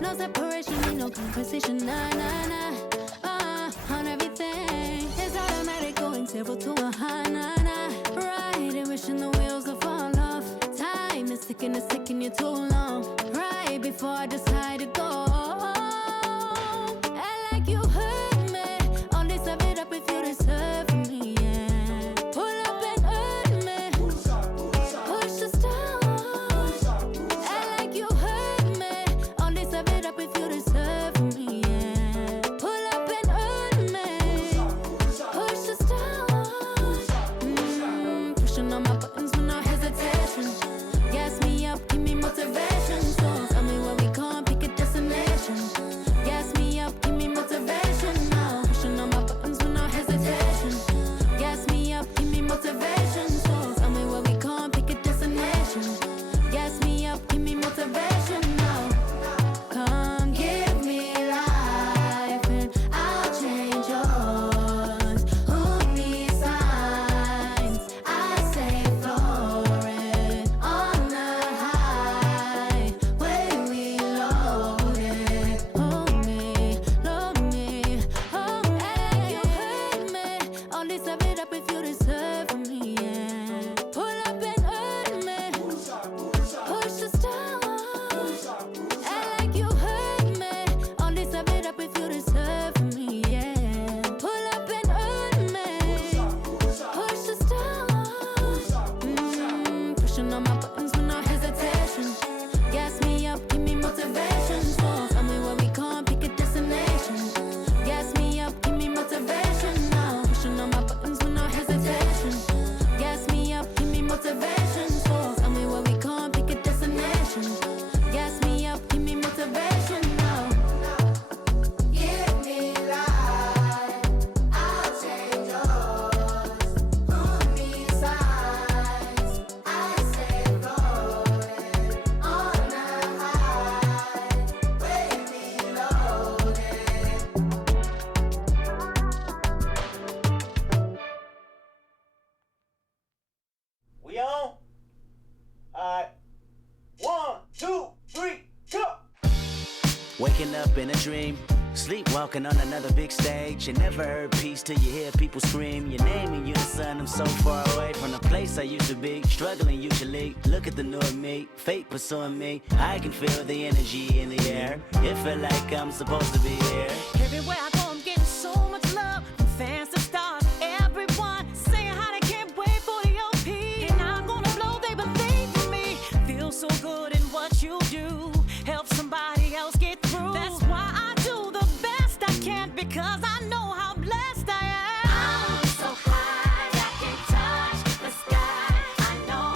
No separation, need no conversation, nah, nah, nah. On everything, it's automatic, going 0 to a high, nah, nah. Riding, wishing the wheels will fall off. Time is ticking you too long. Right before I decide to go. I like you hurt me. Only serve it up if you deserve me, yeah. Pull up and hurt me. Push the start. I like you hurt me. Only serve it up if you deserve me, yeah. Pull up and hurt me. Push the start. Pushing on my buttons with no hesitation. Gas me up, give me motivation. So tell me where we going, pick a destination. Gas me up, give me motivation now. Pushing on my buttons with no hesitation. Gas me up, give me motivation. So tell me where we going, pick a destination. Gas me up, give me motivation now. Come give me life and I'll change yours. Who needs signs? I say floating on the highway we loaded. Hold me, load me, hold me. You hurt me. Only serve it up if you deserve me, yeah. Pull up and hurt me. Push the start. I like you hurt me. Only serve it up if you deserve me, yeah. Pull up and hurt me. Push the start. Pushing on my buttons with no hesitation. Gas me up, give me motivation. So tell me where we going, pick a destination. Gas me up, give me motivation now. Pushing on my buttons with no hesitation. Gas me up, give me motivation. So tell me where we going, pick a destination. Gas me up, give me motivation now. Give me life, I'll change yours. Who needs signs? I say floating on the highway we loaded. We on? Alright. 1, 2, 3, go! Waking up in a dream, sleepwalking on another big stage. You never heard peace till you hear people scream your name in unison. I'm so far away from the place I used to be, struggling usually. Look at the new me, fate pursuing me. I can feel the energy in the air. It feel like I'm supposed to be here. Everywhere I go, I'm getting so much love from fans to stars. Everyone saying how they can't wait for the OP. And I'm gonna blow, they believe in me. Feel so good in what you do. Help somebody else get through. That's why I do the best I can, because I know how blessed I am. I'm so high, I can touch the sky. I know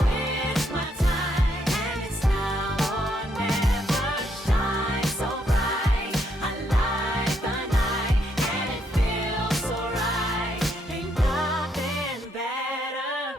it's my time, and it's now or never. Shine so bright, I light the night, and it feels so right. Ain't nothing better.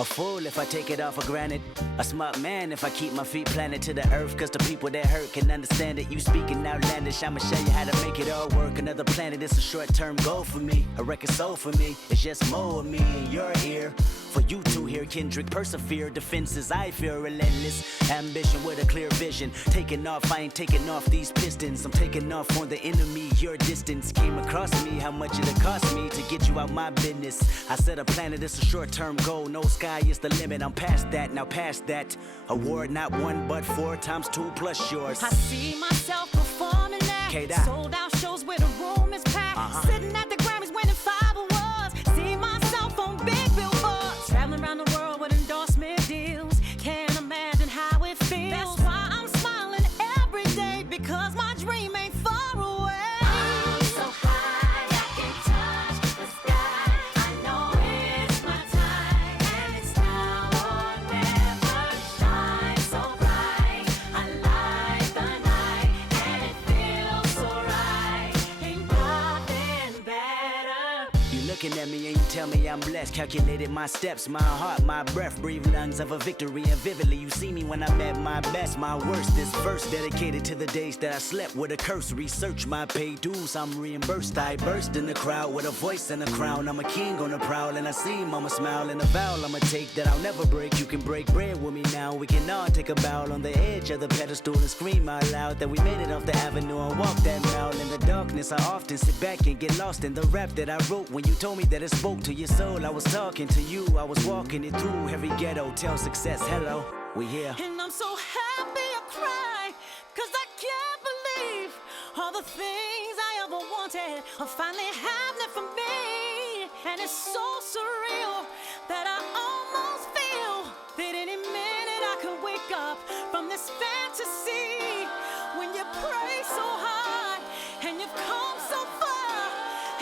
A fool if I take it all for granted. A smart man if I keep my feet planted to the earth. Cause the people that hurt can understand it. You speaking outlandish, I'ma show you how to make it all work. Another planet, it's a short-term goal for me. A record soul for me, it's just more of me in your ear. For you to hear Kendrick persevere. Defenses I feel relentless. Ambition with a clear vision. Taking off, I ain't taking off these pistons. I'm taking off on the enemy. Your distance came across me. How much it'll cost me to get you out my business. I said a planet, it's a short-term goal. No sky is the limit. I'm past that, now past that. Award not 1 but 4 times 2 plus yours. I see myself performing that. K-Dot. Sold out shows where the room is packed. Sitting at the Grammys winning 5 awards. See myself on big billboards. Traveling around the world with endorsement deals. Can't imagine how it feels. That's why I'm smiling every day, because my dream ain't far away. I'm so high, I can touch the sky. I know it's my time, and it's now or never. Shine so bright, I light the night, and it feels so right. Ain't looking at me and you tell me I'm blessed. Calculated my steps, my heart, my breath. Breathe lungs of a victory and vividly you see me when I'm at my best, my worst. This verse dedicated to the days that I slept with a curse. Research my paid dues, I'm reimbursed. I burst in the crowd with a voice and a crown. I'm a king on the prowl and I see mama smile. And a vow I'ma take that I'll never break. You can break bread with me now. We can all take a bow on the edge of the pedestal and scream out loud that we made it off the avenue and walk that mile. In the darkness I often sit back and get lost in the rap that I wrote. When you told me that it spoke to your soul, I was talking to you. I was walking it through every ghetto. Tell success, hello, we here. And I'm so happy I cry, 'cause I can't believe all the things I ever wanted are finally happening for me. And it's so surreal that I almost feel that any minute I could wake up from this fantasy. When you pray so hard and you've come so far,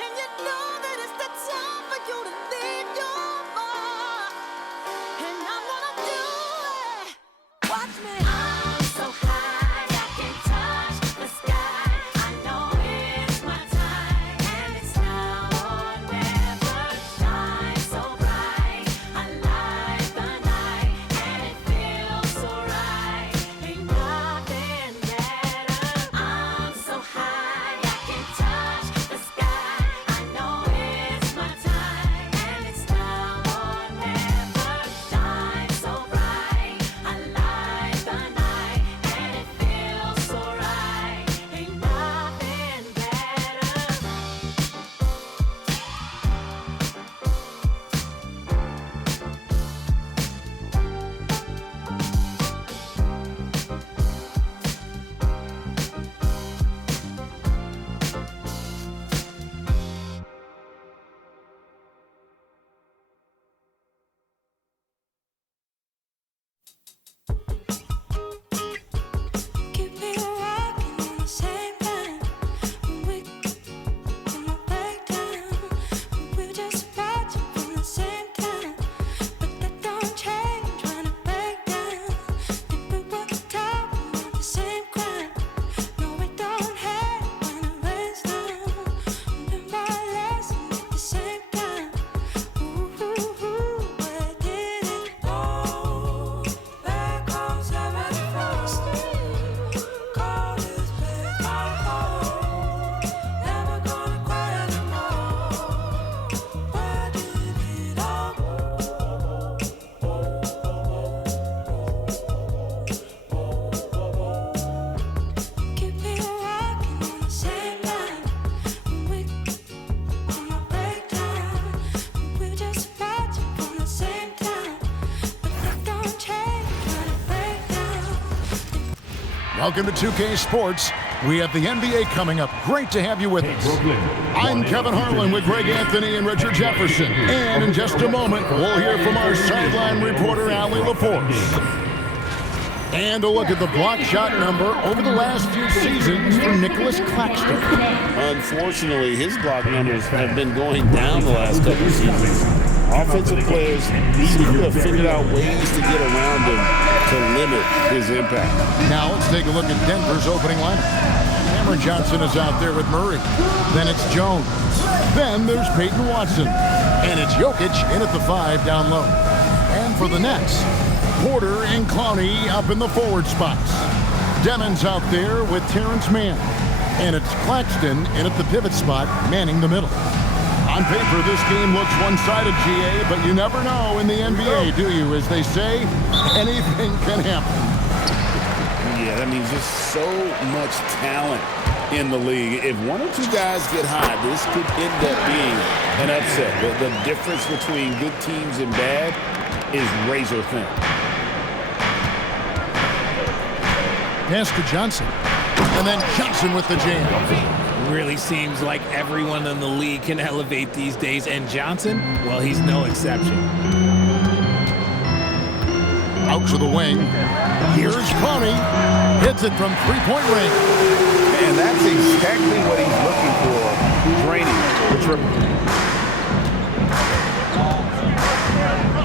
and you know that it's the time for you to leave your mark. And I'm gonna do it. Watch me. I'm so high I can touch the sky. I know it's my time, and it's now or never. Shine so bright, I light the night, and it feels so right. Ain't nothing better. I'm so high I can touch the sky. I know it's my time, and it's now or never. Shine so bright, I light the night, and it feels so right. Ain't nothing better. Keep me rocking on the same time. We in my breakdown. We're just watching from the same time. But that don't change when I break down. Think we were talking about the same crime. No, we don't hate when it rains down. Learn my lesson at the same time. Ooh, where did it go? There goes heaven first. God is with my heart. Never gonna cry anymore. Where did it all go? Keep me rocking on the same line. We on my breakdown. We're just watching from the same time. But that don't change when I break down. Welcome to 2K Sports. We have the NBA coming up. Great to have you with us. I'm Kevin Harlan with Greg Anthony and Richard Jefferson. And in just a moment, we'll hear from our sideline reporter, Allie Laforce. And a look at the block shot number over the last few seasons for Nicholas Claxton. Unfortunately, his block numbers have been going down the last couple of seasons. Offensive players seem to have figured out ways to get around him to limit his impact. Now let's take a look at Denver's opening lineup. Cameron Johnson is out there with Murray. Then it's Jones. Then there's Peyton Watson. And it's Jokic in at the 5 down low. And for the Nets, Porter and Clowney up in the forward spots. Demon's out there with Terrence Mann. And it's Claxton in at the pivot spot, manning the middle. On paper, this game looks one-sided, GA, but you never know in the NBA, do you? As they say, anything can happen. Yeah, that means just so much talent in the league. If one or two guys get hot, this could end up being an upset. The difference between good teams and bad is razor thin. Pass to Johnson. And then Johnson with the jam. Really seems like everyone in the league can elevate these days, and Johnson, well, he's no exception. Out to the wing. Here's Clowney. Hits it from three-point range. And that's exactly what he's looking for. Draining the triple.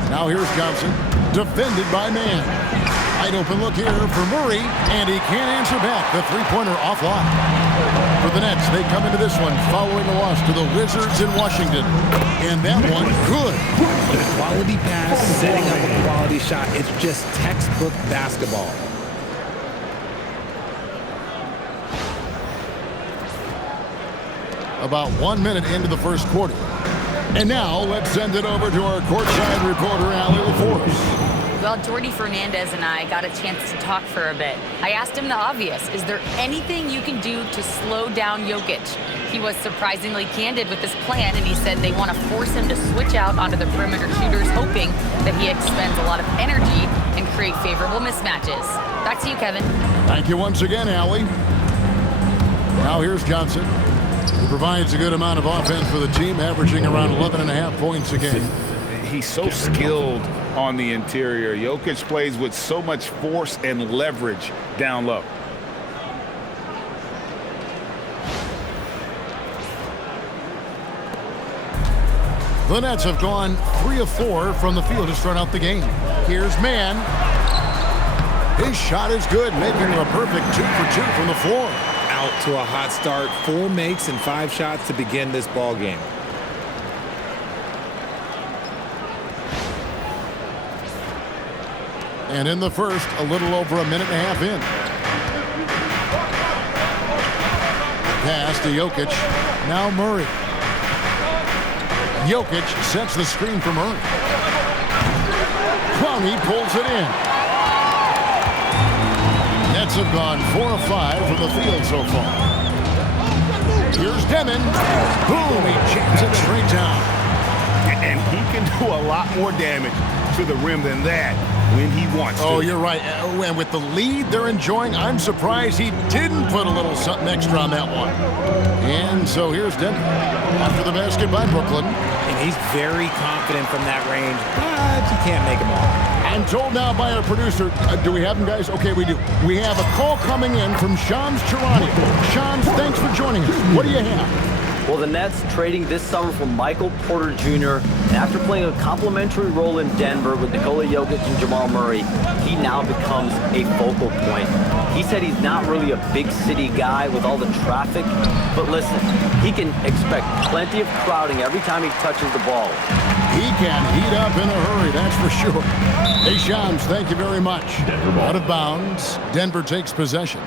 Now here's Johnson. Defended by Mann. Wide open look here for Murray, and he can't answer back. The three-pointer offline. For the Nets, they come into this one following a loss to the Wizards in Washington. And that one, good. Quality pass, setting up a quality shot. It's just textbook basketball. About 1 minute into the first quarter. And now let's send it over to our courtside reporter, Allie LaForce. Well, Jordy Fernandez and I got a chance to talk for a bit. I asked him the obvious. Is there anything you can do to slow down Jokic? He was surprisingly candid with his plan, and he said they want to force him to switch out onto the perimeter shooters, hoping that he expends a lot of energy and create favorable mismatches. Back to you, Kevin. Thank you once again, Allie. Now here's Johnson. He provides a good amount of offense for the team, averaging around 11.5 points a game. He's so skilled on the interior. Jokic plays with so much force and leverage down low. The Nets have gone 3 of 4 from the field to start out the game. Here's Mann. His shot is good, making him a perfect 2 for 2 from the floor. Out to a hot start. 4 makes and 5 shots to begin this ball game. And in the first, a little over a minute and a half in. Pass to Jokic. Now Murray. Jokic sets the screen for Murray. Clowney pulls it in. Nets have gone 4 of 5 from the field so far. Here's Demon. Boom, he jams it straight down. And he can do a lot more damage to the rim than that when he wants to. Oh, you're right. And with the lead they're enjoying, I'm surprised he didn't put a little something extra on that one. And so here's Denver after the basket by Brooklyn. And he's very confident from that range, but you can't make him all. I'm told now by our producer, do we have him, guys? Okay, we do. We have a call coming in from Shams Charania. Shams, thanks for joining us. What do you have? Well, the Nets trading this summer for Michael Porter Jr. And after playing a complimentary role in Denver with Nikola Jokic and Jamal Murray, he now becomes a focal point. He said he's not really a big city guy with all the traffic, but listen, he can expect plenty of crowding every time he touches the ball. He can heat up in a hurry, that's for sure. Hey, Shams, thank you very much. Out of bounds, Denver takes possession.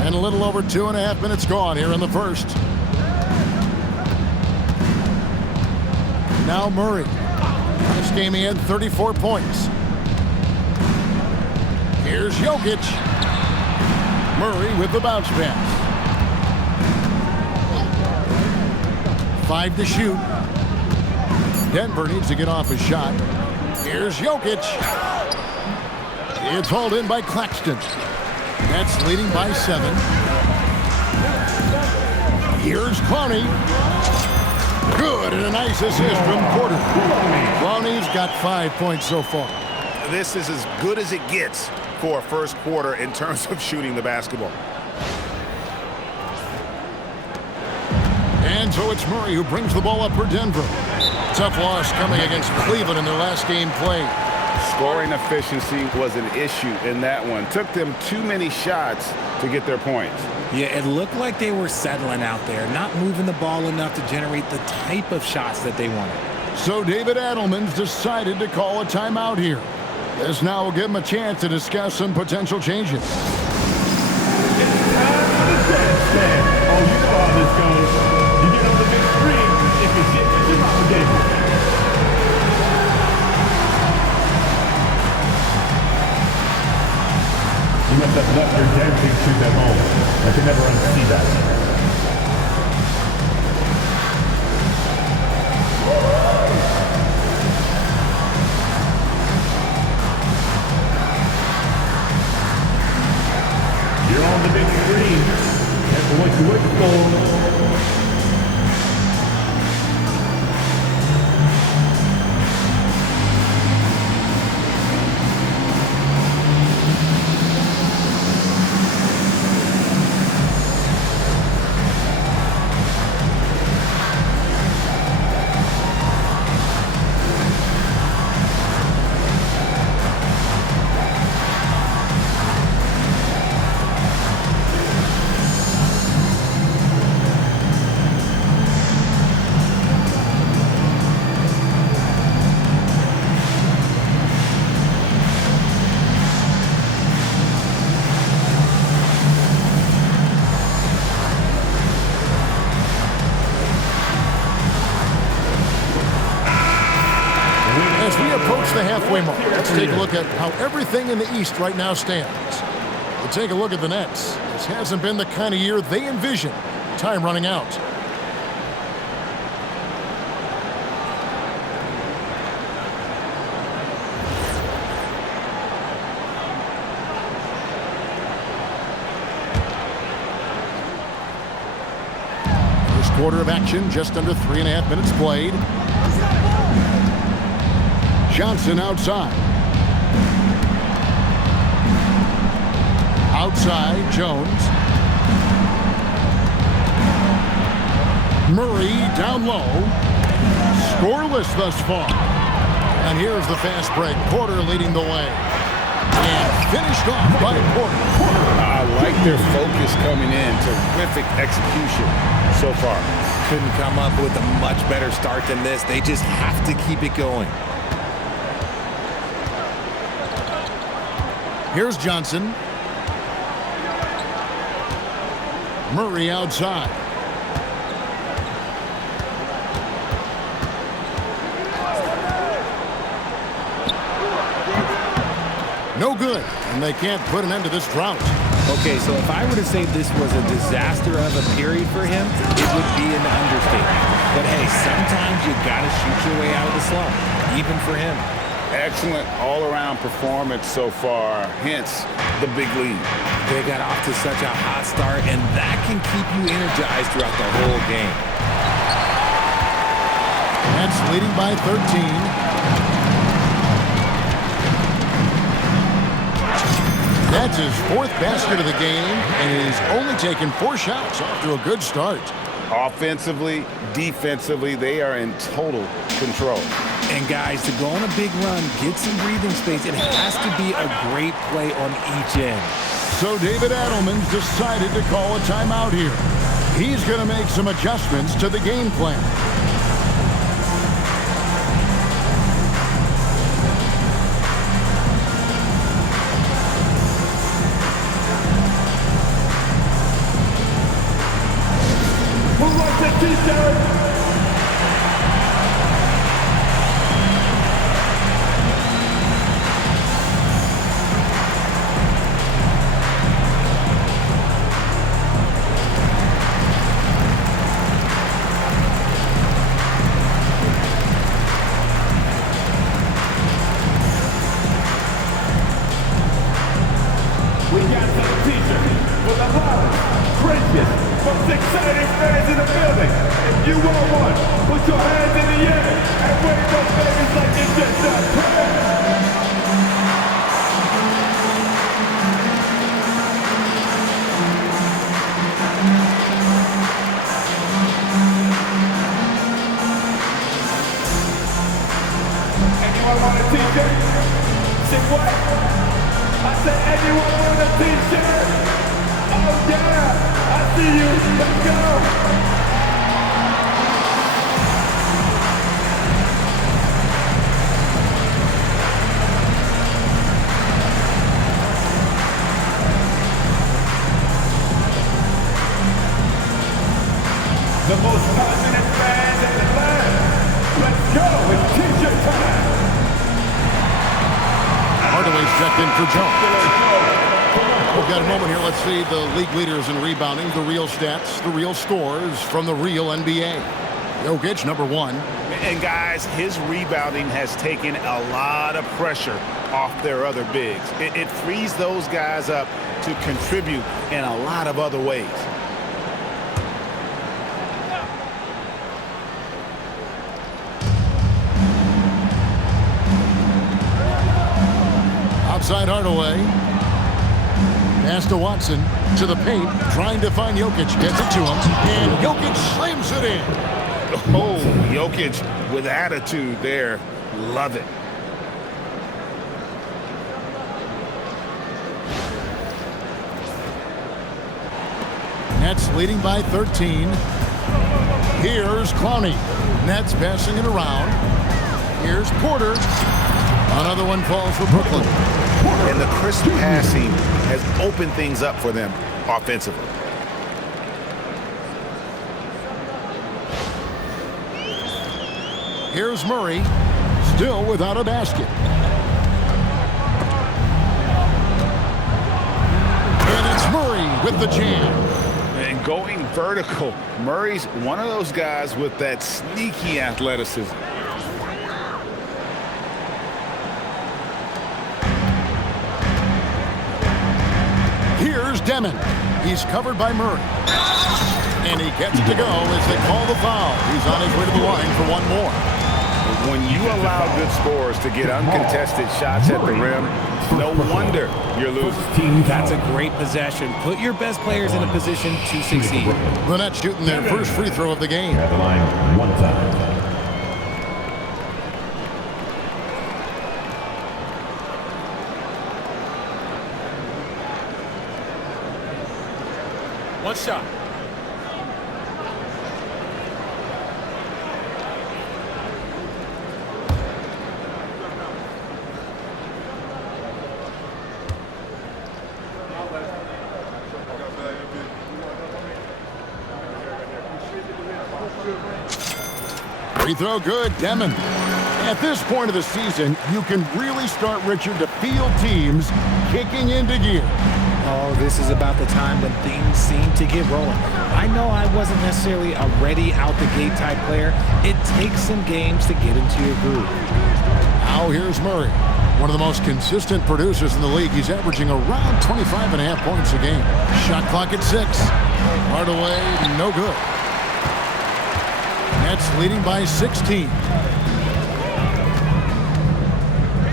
And a little over 2.5 minutes gone here in the first. Now Murray. This game he had 34 points. Here's Jokic. Murray with the bounce pass. 5 to shoot. Denver needs to get off his shot. Here's Jokic. It's hauled in by Claxton. Nets leading by 7. Here's Clowney. Good, and a nice assist from Porter. Clowney's got 5 points so far. This is as good as it gets for a first quarter in terms of shooting the basketball. And so it's Murray who brings the ball up for Denver. Tough loss coming against Cleveland in their last game played. Scoring efficiency was an issue in that one. Took them too many shots to get their points. Yeah, it looked like they were settling out there, not moving the ball enough to generate the type of shots that they wanted. So David Adelman's decided to call a timeout here. This now will give him a chance to discuss some potential changes. Oh, you know how this goes. You get on the big screen, if you shit, it's not the game. You must have left your dancing shoes at home. I can never unsee that. You're on the big screen. That's what you wait for. As we approach the halfway mark, let's take a look at how everything in the East right now stands. We'll take a look at the Nets. This hasn't been the kind of year they envisioned. Time running out. First quarter of action, just under 3.5 minutes played. Johnson outside. Outside, Jones. Murray down low. Scoreless thus far. And here's the fast break. Porter leading the way. And finished off by Porter. I like their focus coming in. Terrific execution so far. Couldn't come up with a much better start than this. They just have to keep it going. Here's Johnson. Murray outside. No good, and they can't put an end to this drought. Okay, so if I were to say this was a disaster of a period for him, it would be an understatement. But hey, sometimes you gotta shoot your way out of the slump, even for him. Excellent all-around performance so far, hence the big lead. They got off to such a hot start, and that can keep you energized throughout the whole game. That's leading by 13. That's his 4th basket of the game, and he's only taken 4 shots off to a good start. Offensively, defensively, they are in total control. And guys, to go on a big run, get some breathing space, it has to be a great play on each end. So David Adelman's decided to call a timeout here. He's going to make some adjustments to the game plan. Who wants a t-shirt? We got some t-shirts for the loudest, craziest, most exciting fans in the building. If you want one, put your hands in the air and wave those babies like you just done. Anyone want a t-shirt? Say what? I said, anyone want a t-shirt? Oh yeah, I see you. Let's go. The most passionate fans in the land. Let's go. It's t-shirt time. Hardaway's checked in for Jones. We've got a moment here. Let's see the league leaders in rebounding, the real stats, the real scores from the real NBA. Jokic, number 1. And guys, his rebounding has taken a lot of pressure off their other bigs. It frees those guys up to contribute in a lot of other ways. Outside Hardaway. Pass to Watson. To the paint. Trying to find Jokic. Gets it to him. And Jokic slams it in. Oh, Jokic with attitude there. Love it. Nets leading by 13. Here's Clowney. Nets passing it around. Here's Porter. Another one falls for Brooklyn. And the crisp passing has opened things up for them offensively. Here's Murray. Still without a basket. And it's Murray with the jam. And going vertical, Murray's one of those guys with that sneaky athleticism. Here's Demon. He's covered by Murray. And he gets to go as they call the foul. He's on his way to the line for one more. When you allow good scorers to get uncontested shots at the rim, no wonder you're losing. That's a great possession. Put your best players in a position to succeed. The Nets shooting their first free throw of the game. At the line, one time. One shot. Free throw good, Demon. At this point of the season, you can really start, Richard, to feel teams kicking into gear. Oh, this is about the time when things seem to get rolling. I know I wasn't necessarily a ready out-the-gate type player. It takes some games to get into your groove. Now here's Murray, one of the most consistent producers in the league. He's averaging around 25.5 points a game. Shot clock at 6. Hardaway, no good. Nets leading by 16.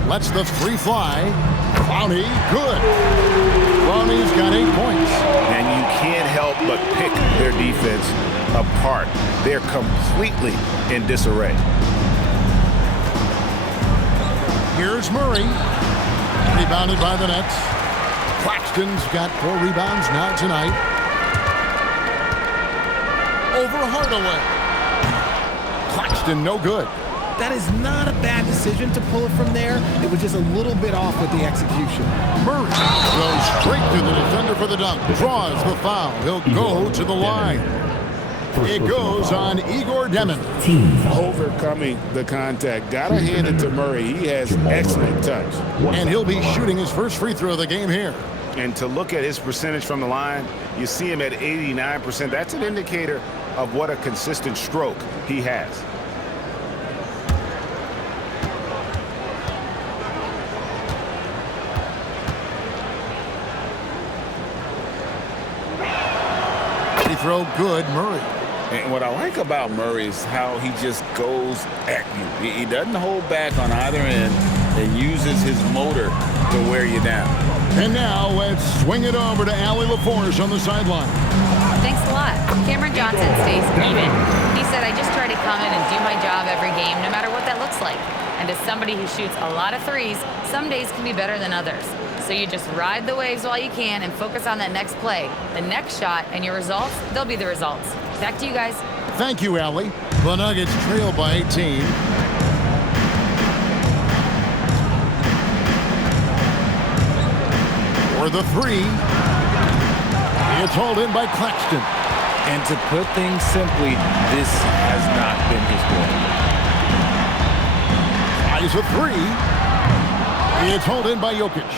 Lets the three fly. Clowney, good. Clowney's got 8 points. And you can't help but pick their defense apart. They're completely in disarray. Here's Murray. Rebounded by the Nets. Claxton's got 4 rebounds now tonight. Over Hardaway. Claxton, no good. That is not a bad decision to pull it from there. It was just a little bit off with the execution. Murray goes straight to the defender for the dunk. Draws the foul. He'll go to the line. It goes on Igor Demon. Overcoming the contact. Gotta hand it to Murray. He has excellent touch. And he'll be shooting his first free throw of the game here. And to look at his percentage from the line, you see him at 89%. That's an indicator of what a consistent stroke he has. Free throw good, Murray. And what I like about Murray is how he just goes at you. He doesn't hold back on either end and uses his motor to wear you down. And now let's swing it over to Allie LaForce on the sideline. Thanks a lot. Cameron Johnson stays even. He said, I just try to come in and do my job every game, no matter what that looks like. And as somebody who shoots a lot of threes, some days can be better than others. So you just ride the waves while you can and focus on that next play. The next shot and your results, they'll be the results. Back to you guys. Thank you, Allie. The Nuggets trail by 18. For the three. It's hauled in by Claxton. And to put things simply, this has not been his day. Tries a three. It's hauled in by Jokic.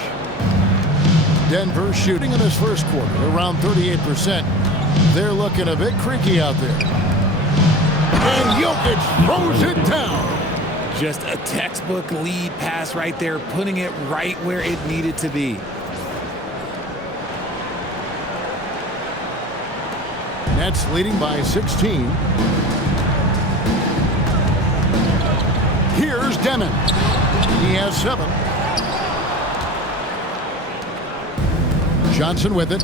Denver shooting in this first quarter around 38%. They're looking a bit creaky out there. And Jokic throws it down. Just a textbook lead pass right there, putting it right where it needed to be. Nets leading by 16. Here's Demon. He has 7. Johnson with it.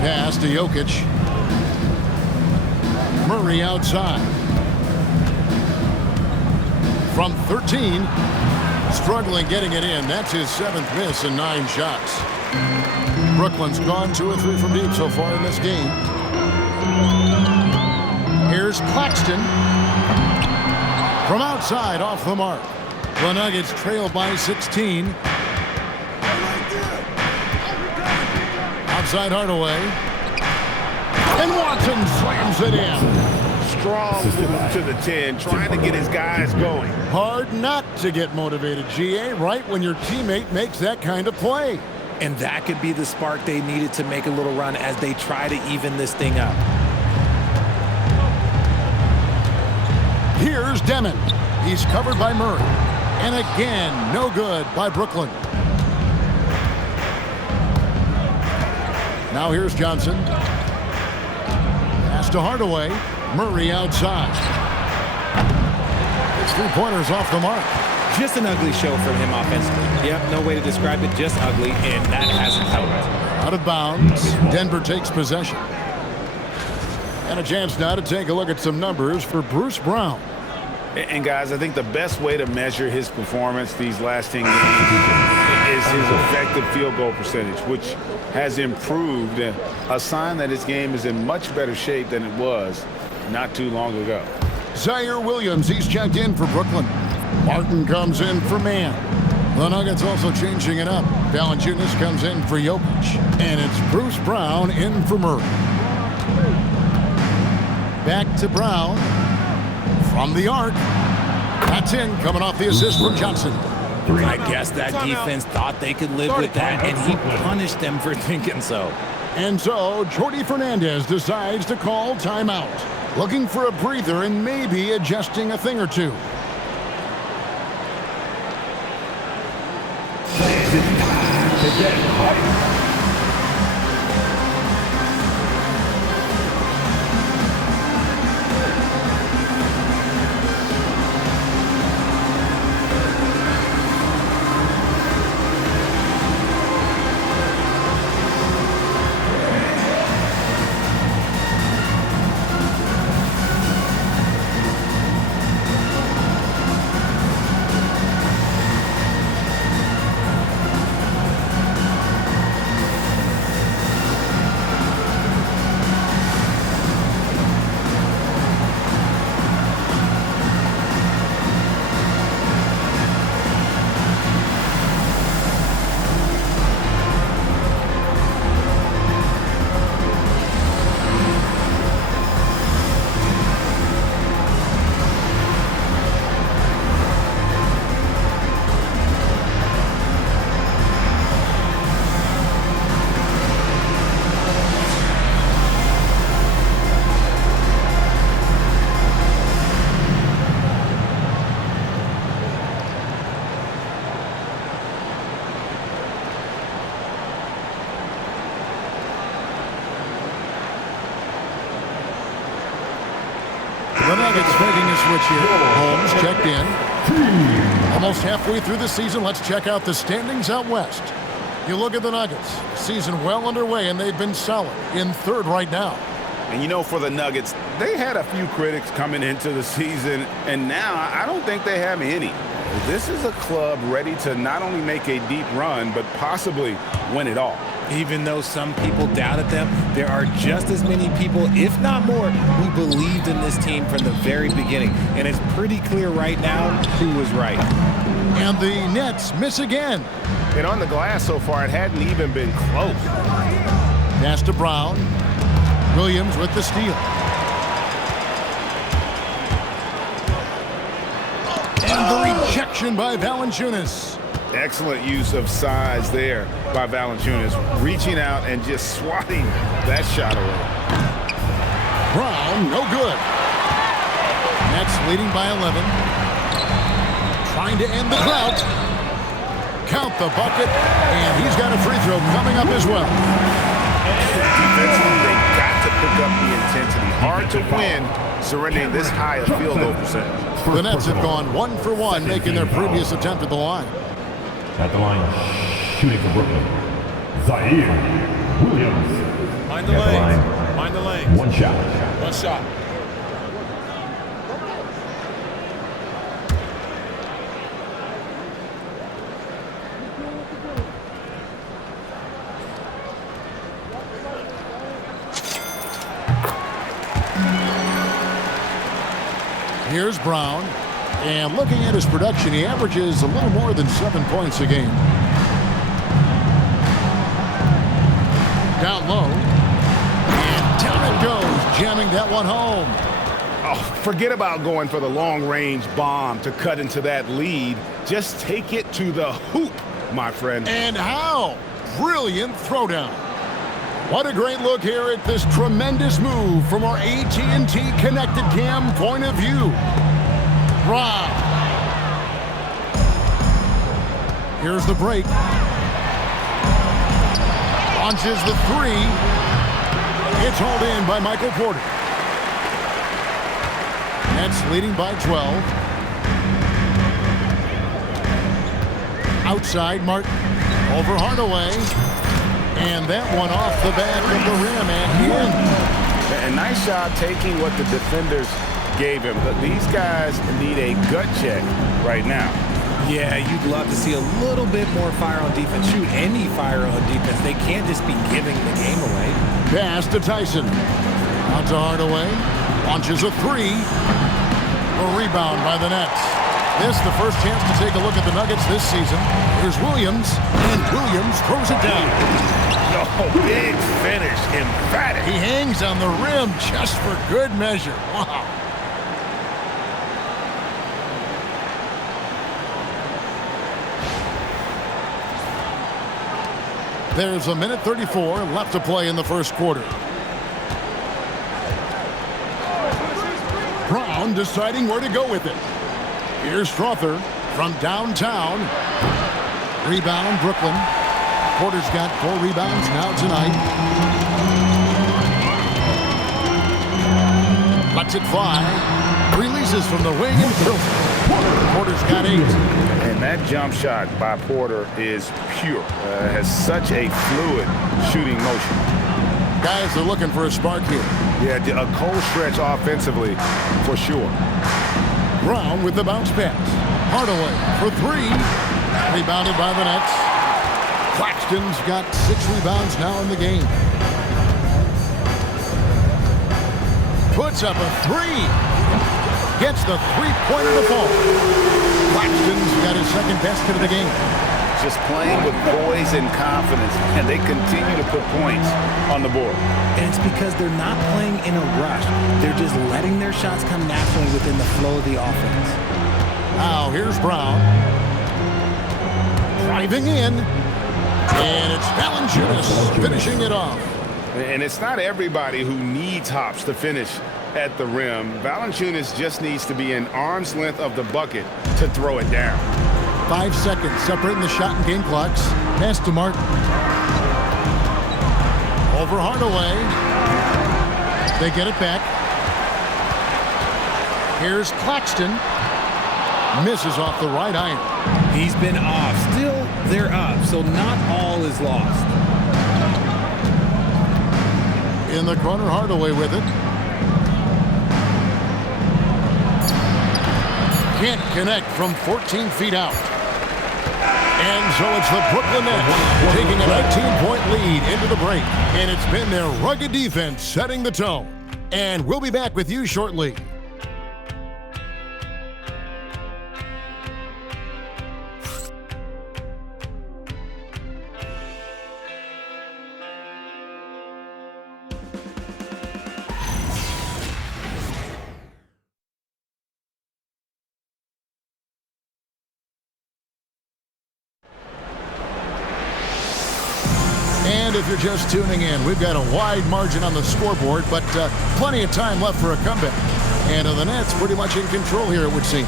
Pass to Jokic. Murray outside. From 13. Struggling getting it in. That's his 7th miss in 9 shots. Brooklyn's gone 2 or 3 from deep so far in this game. Here's Claxton. From outside, off the mark. The Nuggets trail by 16. Outside Hardaway. And Watson slams it in. strong move to the 10, trying to get his guys going. Hard not to get motivated, GA, right when your teammate makes that kind of play. And that could be the spark they needed to make a little run as they try to even this thing up. Here's Demon. He's covered by Murray. And again, no good by Brooklyn. Now here's Johnson. Pass to Hardaway. Murray outside. His three-pointers off the mark. Just an ugly show from him offensively. Yep, no way to describe it, just ugly, and that hasn't helped. Out of bounds. Denver takes possession. And a chance now to take a look at some numbers for Bruce Brown. And guys, I think the best way to measure his performance these last 10 games is his effective field goal percentage, which has improved, a sign that his game is in much better shape than it was not too long ago. Zaire Williams, he's checked in for Brooklyn. Martin comes in for Mann. The Nuggets also changing it up. Valanciunas comes in for Jokic. And it's Bruce Brown in for Murray. Back to Brown. From the arc. That's in, coming off the assist from Johnson. I guess that defense thought they could live with that, and he punished them for thinking so. And so, Jordi Fernandez decides to call timeout. Looking for a breather and maybe adjusting a thing or two. The Nuggets making a switch here. Holmes checked in. Almost halfway through the season, let's check out the standings out west. You look at the Nuggets. Season well underway, and they've been solid in third right now. And you know, for the Nuggets, they had a few critics coming into the season, and now I don't think they have any. This is a club ready to not only make a deep run, but possibly win it all. Even though some people doubted them, there are just as many people, if not more, who believed in this team from the very beginning. And it's pretty clear right now who was right. And the Nets miss again. And on the glass so far, it hadn't even been close. Pass to Brown. Williams with the steal. And the rejection by Valanciunas. Excellent use of size there by Valanciunas, reaching out and just swatting that shot away. Brown, no good. Nets leading by 11. Trying to end the drought. Count the bucket, and he's got a free throw coming up as well. Defensively, they got to pick up the intensity. Hard to win surrendering this high a field goal percentage. The Nets have gone 1 for 1, making their previous attempt at the line. At the line, shooting for Brooklyn, Zaire Williams. Mind the lane. Mind the lane. One shot. One shot. Here's Brown. And looking at his production, he averages a little more than 7 points a game. Down low. And down it goes, jamming that one home. Oh, forget about going for the long-range bomb to cut into that lead. Just take it to the hoop, my friend. And how? Brilliant throwdown. What a great look here at this tremendous move from our AT&T Connected Cam point of view. Brown. Here's the break. Launches the three. It's hauled in by Michael Porter. Nets leading by 12. Outside, Martin. Over Hardaway. And that one off the back of the rim and in. A nice job taking what the defenders gave him. But these guys need a gut check right now. Yeah, you'd love to see a little bit more fire on defense. Shoot, any fire on defense. They can't just be giving the game away. Pass to Tyson. Out to Hardaway. Launches a three. A rebound by the Nets. This the first chance to take a look at the Nuggets this season. Here's Williams, and Williams throws it down. No, big finish, emphatic. He hangs on the rim just for good measure. Wow. There's a minute 34 left to play in the first quarter. Brown deciding where to go with it. Here's Strother from downtown. Rebound, Brooklyn. Porter's got 4 rebounds now tonight. Lets it fly. Releases from the wing and throws it. Porter's got 8. And that jump shot by Porter is pure. Has such a fluid shooting motion. Guys are looking for a spark here. Yeah, a cold stretch offensively for sure. Brown with the bounce pass. Hardaway for 3. Rebounded by the Nets. Claxton's got 6 rebounds now in the game. Puts up a 3. Gets the three-pointer to fall. Claxton's got his second basket of the game. Just playing with poise and confidence, and they continue to put points on the board. And it's because they're not playing in a rush. They're just letting their shots come naturally within the flow of the offense. Now here's Brown. Driving in. And it's Valanciunas finishing it off. And it's not everybody who needs hops to finish at the rim. Valanciunas just needs to be an arm's length of the bucket to throw it down. 5 seconds separating the shot and game clocks. Pass to Martin. Over Hardaway. They get it back. Here's Claxton. Misses off the right iron. He's been off. Still, they're up, so not all is lost. In the corner, Hardaway with it. Can't connect from 14 feet out. And so it's the Brooklyn Nets taking a 19-point lead into the break. And it's been their rugged defense setting the tone. And we'll be back with you shortly. And if you're just tuning in, we've got a wide margin on the scoreboard, but plenty of time left for a comeback. And the Nets pretty much in control here, it would seem.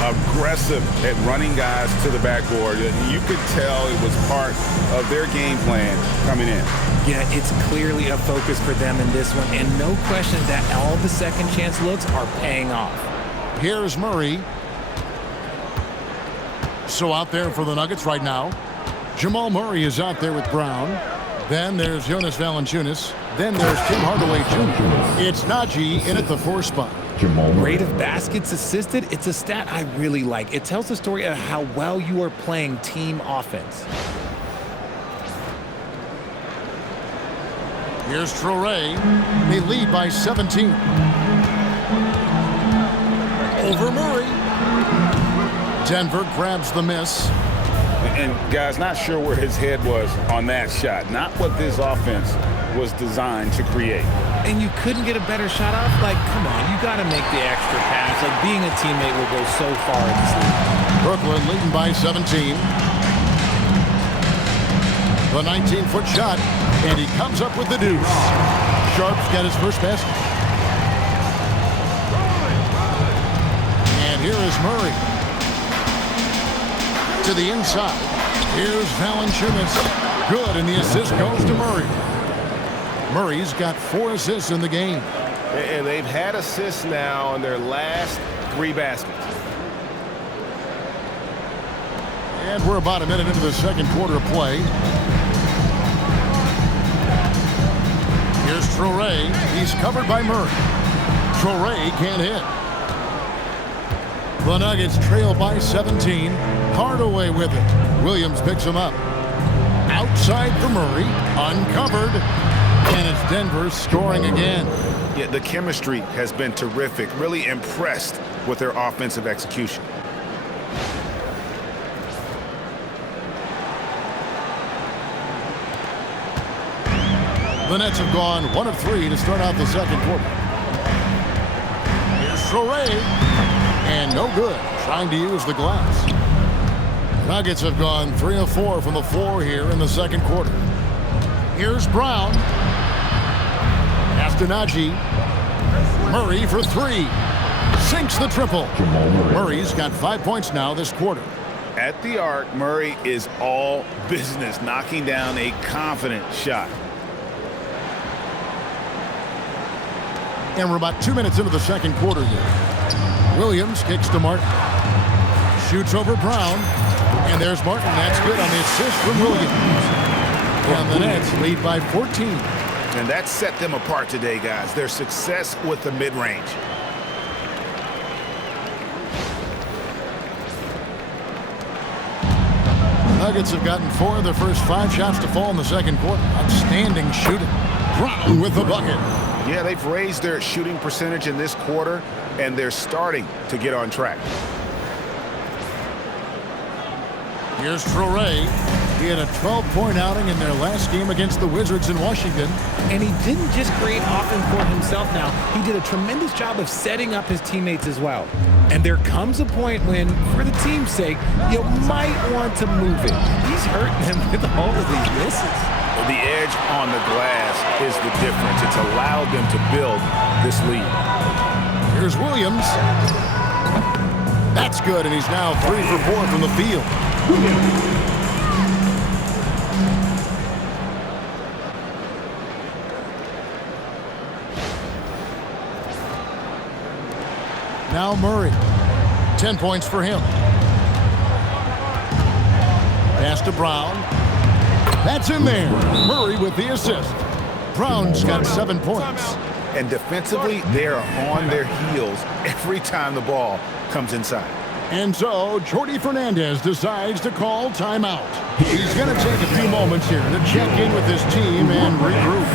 Aggressive at running guys to the backboard. You could tell it was part of their game plan coming in. Yeah, it's clearly a focus for them in this one, and no question that all the second chance looks are paying off. Here's Murray. So out there for the Nuggets right now. Jamal Murray is out there with Brown. Then there's Jonas Valanciunas. Then there's Tim Hardaway Jr. It's Najee in at the 4 spot. Rate of baskets assisted, it's a stat I really like. It tells the story of how well you are playing team offense. Here's Traore. They lead by 17. Over Murray. Denver grabs the miss. And guys, not sure where his head was on that shot. Not what this offense was designed to create. and you couldn't get a better shot off? Like, come on, you got to make the extra pass. Like, being a teammate will go so far in this league. Brooklyn leading by 17. The 19-foot shot, and he comes up with the deuce. Sharp's got his first basket. And here is Murray. To the inside. Here's Valanciunas. Good, and the assist goes to Murray. Murray's got 4 assists in the game. And they've had assists now on their last 3 baskets. And we're about a minute into the second quarter of play. Here's Traore. He's covered by Murray. Traore can't hit. The Nuggets trail by 17. Hardaway with it. Williams picks him up. Outside for Murray. Uncovered. And it's Denver scoring again. Yeah, the chemistry has been terrific. Really impressed with their offensive execution. The Nets have gone 1 of 3 to start out the second quarter. Here's Traore. And no good. Trying to use the glass. Nuggets have gone 3 of 4 from the floor here in the second quarter. Here's Brown. Pass to Najee. Murray for 3. Sinks the triple. Murray's got 5 points now this quarter. At the arc, Murray is all business, knocking down a confident shot. And we're about 2 minutes into the second quarter here. Williams kicks to Martin. Shoots over Brown. And there's Martin. That's good on the assist from Williams. And the Nets lead by 14. And that set them apart today, guys. Their success with the mid-range. Nuggets have gotten 4 of their first 5 shots to fall in the second quarter. Outstanding shooting. Brown with the bucket. Yeah, they've raised their shooting percentage in this quarter, and they're starting to get on track. Here's Traore. He had a 12-point outing in their last game against the Wizards in Washington. And he didn't just create offense for himself now. He did a tremendous job of setting up his teammates as well. And there comes a point when, for the team's sake, you might want to move it. He's hurting them with all of these misses. The edge on the glass is the difference. It's allowed them to build this lead. Here's Williams. That's good, and he's now 3 for 4 from the field. Now Murray. 10 points for him. Pass to Brown. That's in there. Murray with the assist. Brown's got 7 points. And defensively, they're on their heels every time the ball comes inside. And so, Jordi Fernandez decides to call timeout. He's going to take a few moments here to check in with his team and regroup.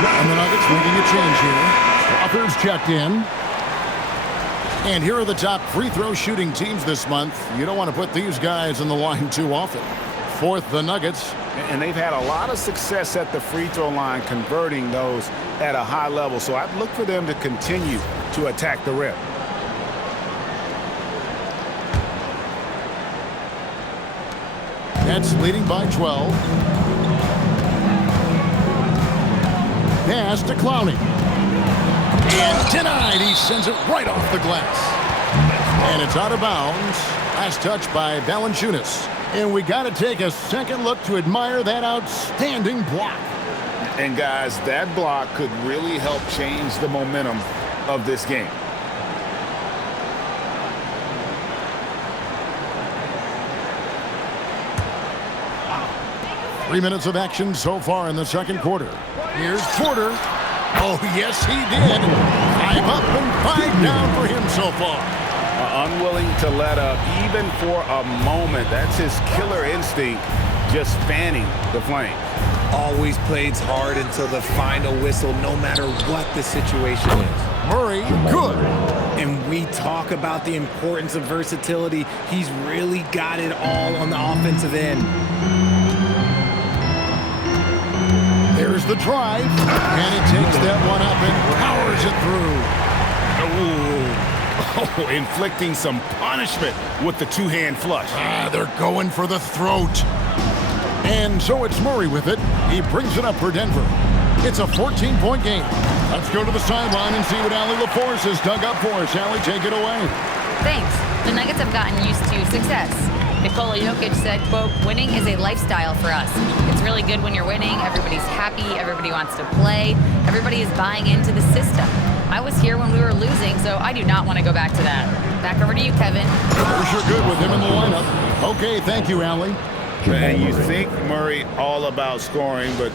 And the Nuggets making a change here. Crawford's checked in. And here are the top free throw shooting teams this month. You don't want to put these guys in the line too often. Fourth, the Nuggets. And they've had a lot of success at the free throw line converting those at a high level. So I'd look for them to continue to attack the rim. Nets leading by 12. Pass to Clowney. And denied. He sends it right off the glass. And it's out of bounds. Last touch by Valanciunas. And we got to take a second look to admire that outstanding block. And guys, that block could really help change the momentum of this game. Wow. 3 minutes of action so far in the second quarter. Here's Porter. Oh, yes, he did. 5 up and 5 down for him so far. Unwilling to let up even for a moment. That's his killer instinct, just fanning the flames. Always plays hard until the final whistle, no matter what the situation is. Murray, good. And we talk about the importance of versatility. He's really got it all on the offensive end. There's the drive, and he takes that one up and powers it through. Ooh. Oh, inflicting some punishment with the two-hand flush. They're going for the throat. And so it's Murray with it. He brings it up for Denver. It's a 14-point game. Let's go to the sideline and see what Allie LaForce has dug up for us. Allie, take it away. Thanks. The Nuggets have gotten used to success. Nikola Jokic said, quote, "Winning is a lifestyle for us. It's really good when you're winning. Everybody's happy. Everybody wants to play. Everybody is buying into the system. I was here when we were losing, so I do not want to go back to that." Back over to you, Kevin. We're sure good with him in the lineup. Okay, thank you, Allie. And you think Murray all about scoring, but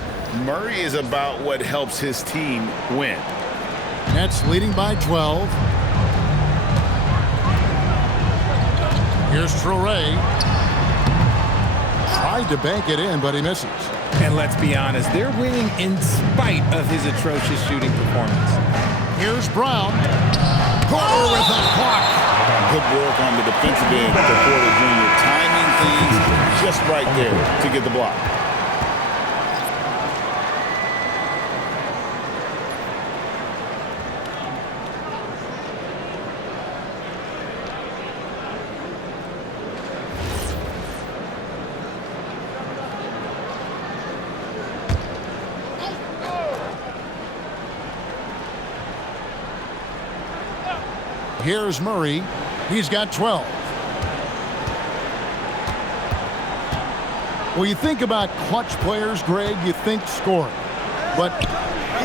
Murray is about what helps his team win. Nets leading by 12. Here's Traoré. Tried to bank it in, but he misses. And let's be honest, they're winning in spite of his atrocious shooting performance. Here's Brown. Porter with a clock. Good work on the defensive end for Porter Jr. Timing things just right there to get the block. Here's Murray. He's got 12. When you think about clutch players, Greg, you think scoring. But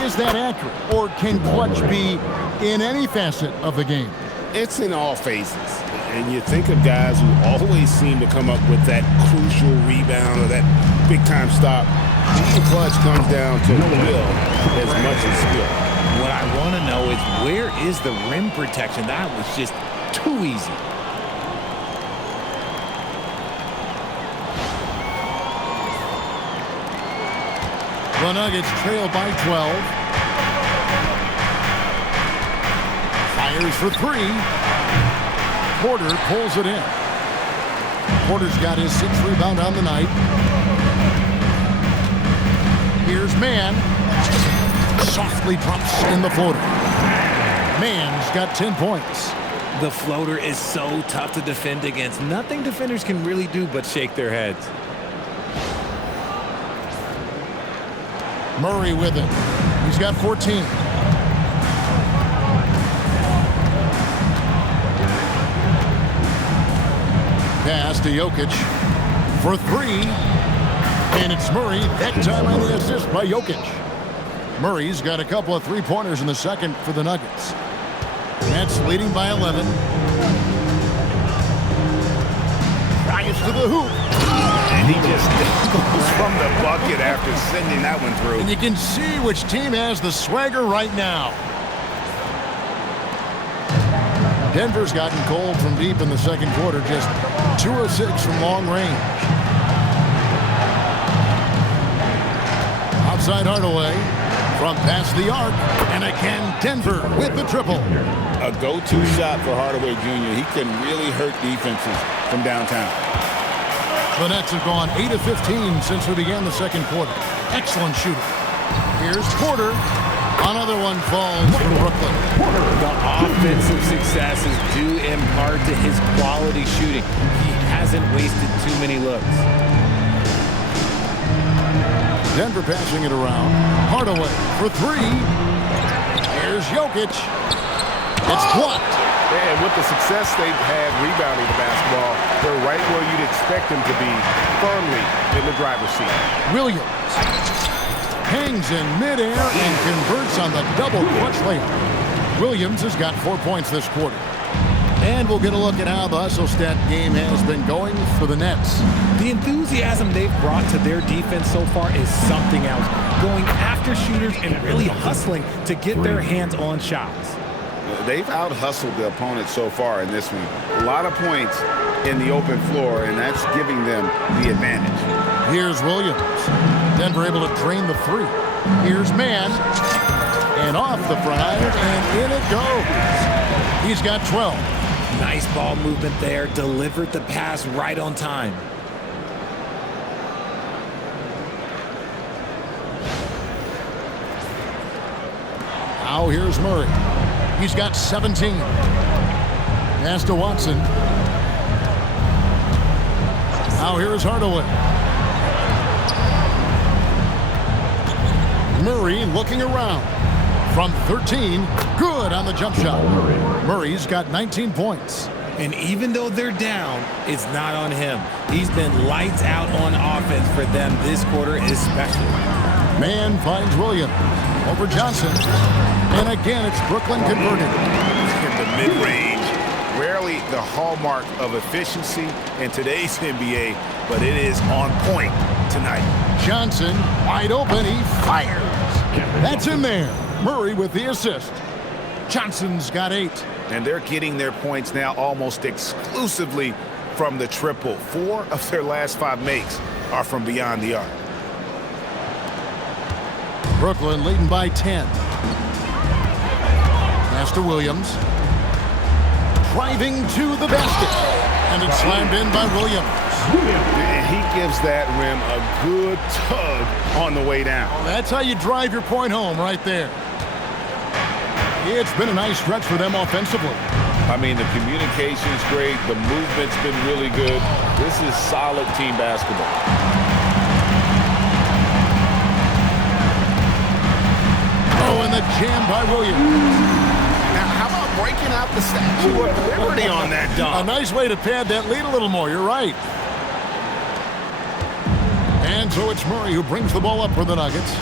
is that accurate? Or can clutch be in any facet of the game? It's in all phases. And you think of guys who always seem to come up with that crucial rebound or that big-time stop. Being clutch comes down to will as much as skill. What I want to know is, where is the rim protection? That was just too easy. The Nuggets trail by 12. Fires for 3. Porter pulls it in. Porter's got his 6th rebound on the night. Here's Mann. Softly drops in the floater. Mann's got 10 points. The floater is so tough to defend against. Nothing defenders can really do but shake their heads. Murray with it. He's got 14. Pass to Jokic for 3. And it's Murray, that time on the assist by Jokic. Murray's got a couple of three-pointers in the second for the Nuggets. Nets leading by 11. Drives to the hoop. And he just goes from the bucket after sending that one through. And you can see which team has the swagger right now. Denver's gotten cold from deep in the second quarter, just 2 of 6 from long range. Outside Hardaway. From past the arc, and again Denver with the triple. A go-to shot for Hardaway Jr. He can really hurt defenses from downtown. The Nets have gone 8 of 15 since we began the second quarter. Excellent shooting. Here's Porter. Another one falls for Brooklyn. The offensive success is due in part to his quality shooting. He hasn't wasted too many looks. Denver passing it around. Hardaway for three. Here's Jokic. It's blocked. And with the success they've had rebounding the basketball, they're right where you'd expect them to be, firmly in the driver's seat. Williams hangs in midair and converts on the double clutch layup. Williams has got 4 points this quarter. And we'll get a look at how the hustle stat game has been going for the Nets. The enthusiasm they've brought to their defense so far is something else. Going after shooters and really hustling to get their hands on shots. They've out-hustled the opponent so far in this one. A lot of points in the open floor, and that's giving them the advantage. Here's Williams. Denver able to drain the three. Here's Mann. And off the front iron, and in it goes. He's got 12. Nice ball movement there. Delivered the pass right on time. Now here's Murray. He's got 17. Pass to Watson. Now here's Hardaway. Murray looking around. From 13, good on the jump shot. Murray's got 19 points. And even though they're down, it's not on him. He's been lights out on offense for them this quarter especially. Man finds Williams over Johnson. And again, it's Brooklyn converted. In the mid-range, rarely the hallmark of efficiency in today's NBA, but it is on point tonight. Johnson wide open, he fires. That's in there. Murray with the assist. Johnson's got 8. And they're getting their points now almost exclusively from the triple. 4 of their last 5 makes are from beyond the arc. Brooklyn leading by 10. Pass to Williams. Driving to the basket. And it's slammed in by Williams. And he gives that rim a good tug on the way down. Well, that's how you drive your point home right there. It's been a nice stretch for them offensively. I mean, the communication's great. The movement's been really good. This is solid team basketball. Oh, and the jam by Williams. Now, how about breaking out the Statue of Liberty on that dunk? A nice way to pad that lead a little more. You're right. And so it's Murray who brings the ball up for the Nuggets.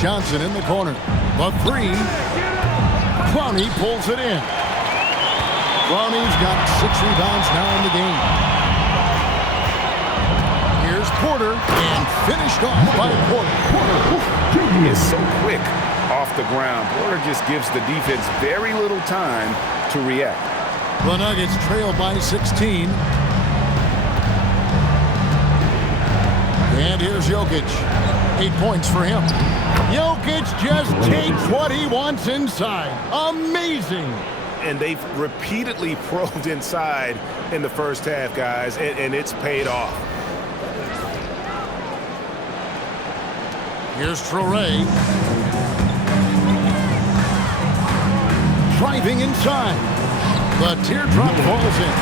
Johnson in the corner. The three. Clowney pulls it in. Clowney's got 6 rebounds now in the game. Here's Porter, and finished off by Porter. He is so quick off the ground. Porter just gives the defense very little time to react. The Nuggets trail by 16. And here's Jokic. 8 points for him. Jokic just takes what he wants inside. Amazing. And they've repeatedly probed inside in the first half, guys, and it's paid off. Here's Traore. Driving inside. The teardrop falls in.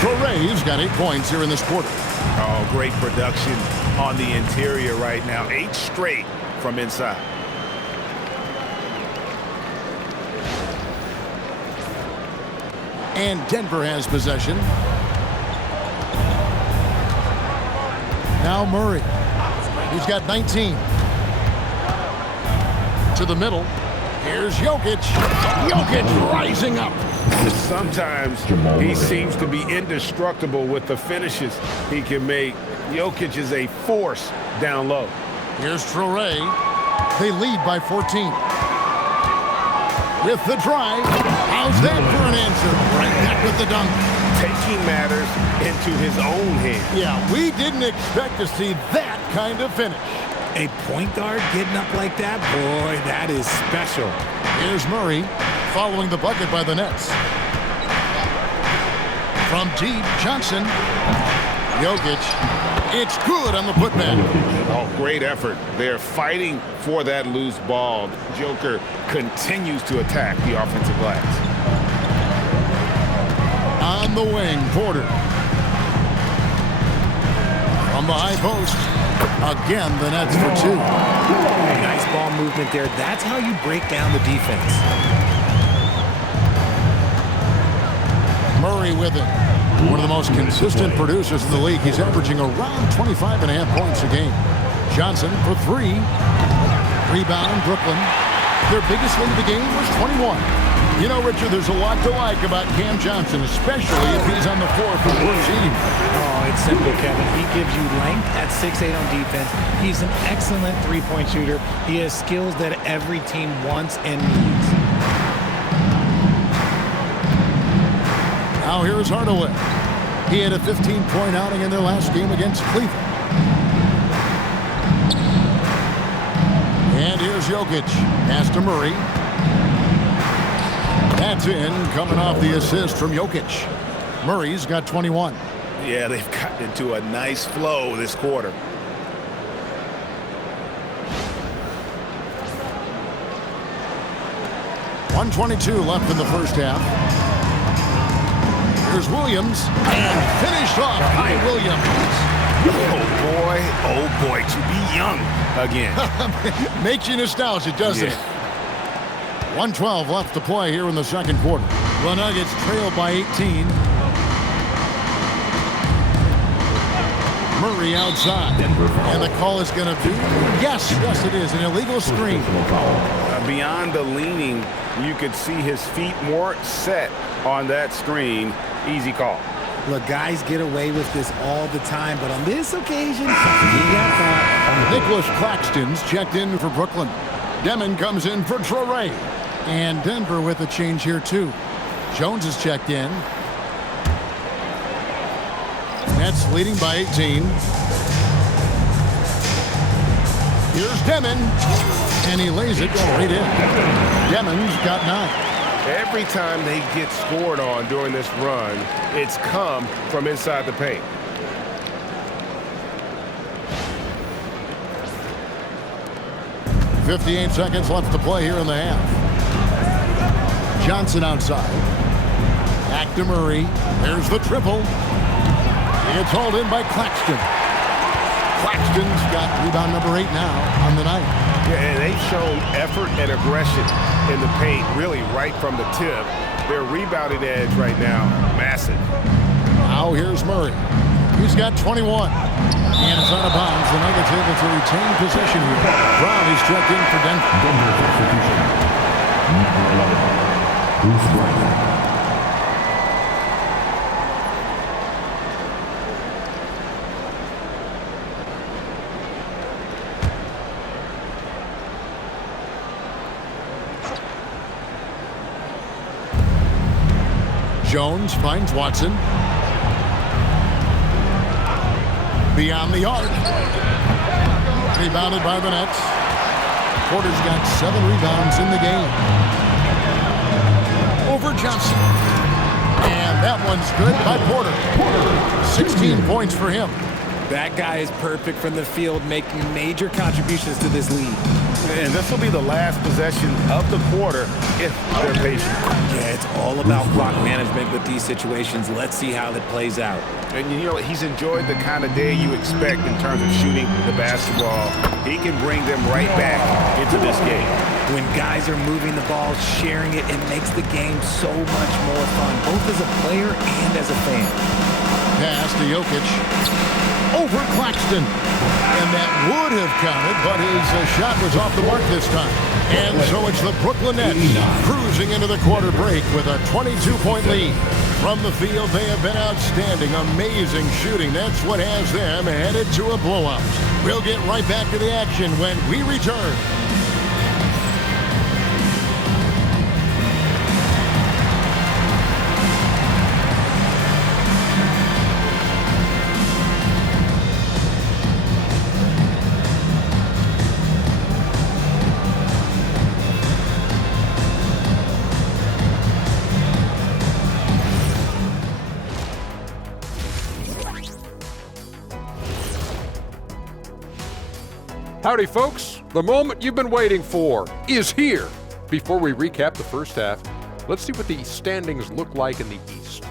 Traore's got 8 points here in this quarter. Oh, great production on the interior right now. 8 straight from inside. And Denver has possession. Now Murray. He's got 19. To the middle. Here's Jokic. Jokic rising up. Sometimes he seems to be indestructible with the finishes he can make. Jokic is a force down low. Here's Traore. They lead by 14. With the drive. How's that for an answer? Right back with the dunk. Taking matters into his own hands. Yeah, we didn't expect to see that kind of finish. A point guard getting up like that? Boy, that is special. Here's Murray following the bucket by the Nets. From deep, Johnson. Jokic, it's good on the putback. Oh, great effort. They're fighting for that loose ball. Joker continues to attack the offensive glass. On the wing, Porter. From the high post. Again, the Nets for two. Nice ball movement there. That's how you break down the defense. Murray with it. One of the most consistent producers in the league. He's averaging around 25.5 points a game. Johnson for three. Rebound, Brooklyn. Their biggest lead of the game was 21. You know, Richard, there's a lot to like about Cam Johnson, especially if he's on the floor for the team. Oh, it's simple, Kevin. He gives you length at 6'8" on defense. He's an excellent three-point shooter. He has skills that every team wants and needs. Now here's Hardaway. He had a 15-point outing in their last game against Cleveland. And here's Jokic. Pass to Murray. That's in, coming off the assist from Jokic. Murray's got 21. Yeah, they've gotten into a nice flow this quarter. .122 left in the first half. Here's Williams, and finished off by Williams. Oh boy, to be young again. Makes you nostalgic, doesn't it? 1:12 left to play here in the second quarter. The Nuggets trail by 18. Murray outside. And the call is going to be, yes, it is, an illegal screen. Beyond the leaning, you could see his feet more set on that screen. Easy call. Look, guys get away with this all the time, but on this occasion, he got that. Nicholas Claxton's checked in for Brooklyn. Demon comes in for Traore. And Denver with a change here, too. Jones is checked in. Nets leading by 18. Here's Demon. And he lays it straight in. Demon's got 9. Every time they get scored on during this run, it's come from inside the paint. .58 seconds left to play here in the half. Johnson outside. Back to Murray. There's the triple. It's hauled in by Claxton. Claxton's got rebound number 8 now on the night. Yeah, and they've shown effort and aggression in the paint, really right from the tip. Their rebounding edge right now, massive. Now here's Murray. He's got 21. And it's out of bounds. The Nuggets able to retain possession here. Brown is checked in for Denver. Jones finds Watson. Beyond the arc. Rebounded by the Nets. Porter's got 7 rebounds in the game. Over Johnson. And that one's good by Porter. 16 points for him. That guy is perfect from the field, making major contributions to this lead. And this will be the last possession of the quarter if they're patient. Yeah, it's all about clock management with these situations. Let's see how that plays out. And you know, he's enjoyed the kind of day you expect in terms of shooting the basketball. He can bring them right back into this game. When guys are moving the ball, sharing it, it makes the game so much more fun, both as a player and as a fan. Pass to Jokic. Over Claxton. And that would have counted, but his shot was off the mark this time. And so it's the Brooklyn Nets cruising into the quarter break with a 22-point lead. From the field, they have been outstanding, amazing shooting. That's what has them headed to a blowout. We'll get right back to the action when we return. Howdy, folks. The moment you've been waiting for is here. Before we recap the first half, let's see what the standings look like in the East.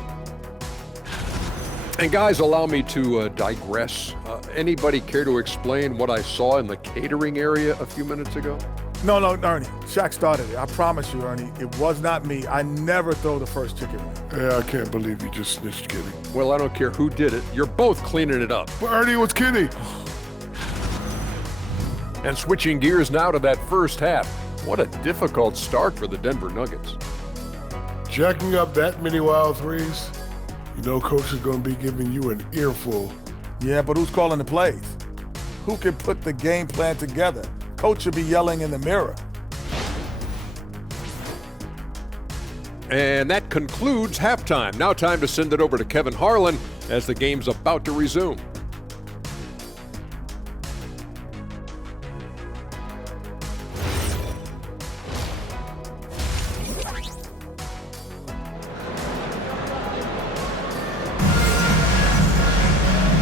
And guys, allow me to digress. Anybody care to explain what I saw in the catering area a few minutes ago? No, Ernie. Shaq started it. I promise you, Ernie. It was not me. I never throw the first chicken wing. Yeah, I can't believe you just snitched Kitty. Well, I don't care who did it. You're both cleaning it up. But Ernie was Kitty. And switching gears now to that first half. What a difficult start for the Denver Nuggets. Jacking up that many wild threes, you know Coach is going to be giving you an earful. Yeah, but who's calling the plays? Who can put the game plan together? Coach should be yelling in the mirror. And that concludes halftime. Now time to send it over to Kevin Harlan as the game's about to resume.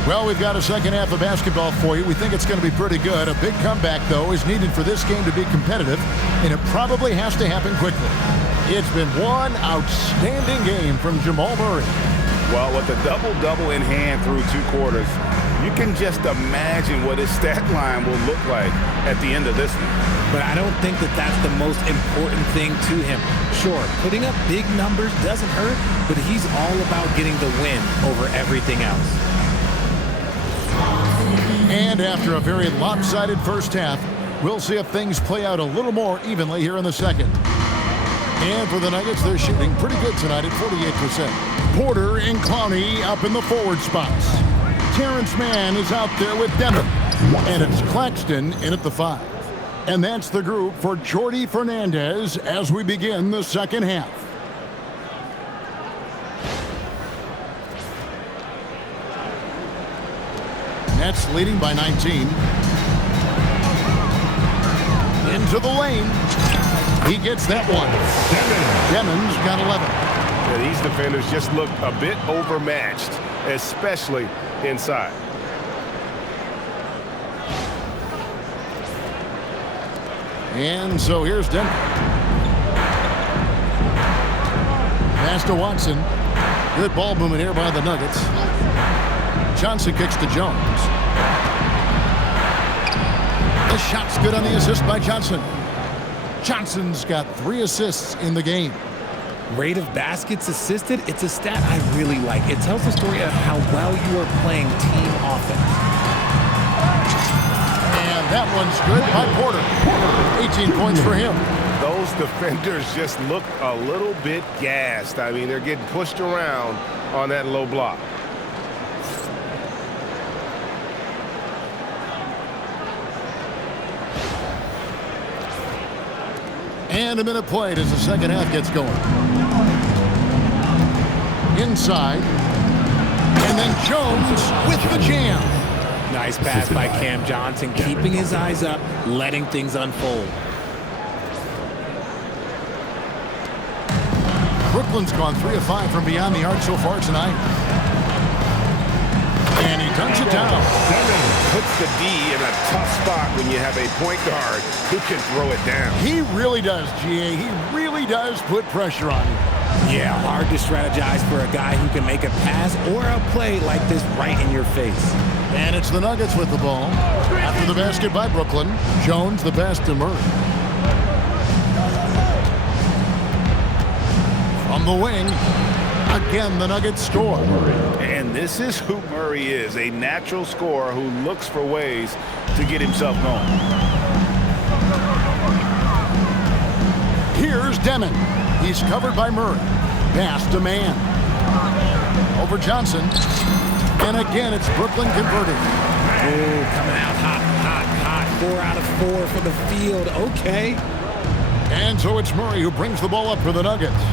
Well, we've got a second half of basketball for you. We think it's going to be pretty good. A big comeback, though, is needed for this game to be competitive, and it probably has to happen quickly. It's been one outstanding game from Jamal Murray. Well, with a double-double in hand through 2 quarters, you can just imagine what his stat line will look like at the end of this one. But I don't think that that's the most important thing to him. Sure, putting up big numbers doesn't hurt, but he's all about getting the win over everything else. And after a very lopsided first half, we'll see if things play out a little more evenly here in the second. And for the Nuggets, they're shooting pretty good tonight at 48%. Porter and Clowney up in the forward spots. Terrence Mann is out there with Devin. And it's Claxton in at the 5. And that's the group for Jordi Fernandez as we begin the second half. Nets leading by 19. Into the lane. He gets that one. Demon's got 11. Yeah, these defenders just look a bit overmatched, especially inside. And so here's Denver. Pass to Watson. Good ball movement here by the Nuggets. Johnson kicks to Jones. The shot's good on the assist by Johnson. Johnson's got 3 assists in the game. Rate of baskets assisted, it's a stat I really like. It tells the story of how well you are playing team offense. And that one's good by Porter. 18 points for him. Those defenders just look a little bit gassed. I mean, they're getting pushed around on that low block. And a minute played as the second half gets going. Inside. And then Jones with the jam. Nice pass by Cam Johnson, keeping his eyes up, letting things unfold. Brooklyn's gone 3 of 5 from beyond the arc so far tonight. And he dunks it down. Puts the D in a tough spot when you have a point guard who can throw it down. He really does, GA. He really does put pressure on him. Yeah, hard to strategize for a guy who can make a pass or a play like this right in your face. And it's the Nuggets with the ball. After the basket by Brooklyn, Jones the pass to Murray. From the wing, again the Nuggets score. And this is who Murray is, a natural scorer who looks for ways to get himself going. Here's Demon. He's covered by Murray. Pass to Mann. Over Johnson. And again, it's Brooklyn converting. Oh, coming out hot. 4 out of 4 for the field. Okay. And so it's Murray who brings the ball up for the Nuggets.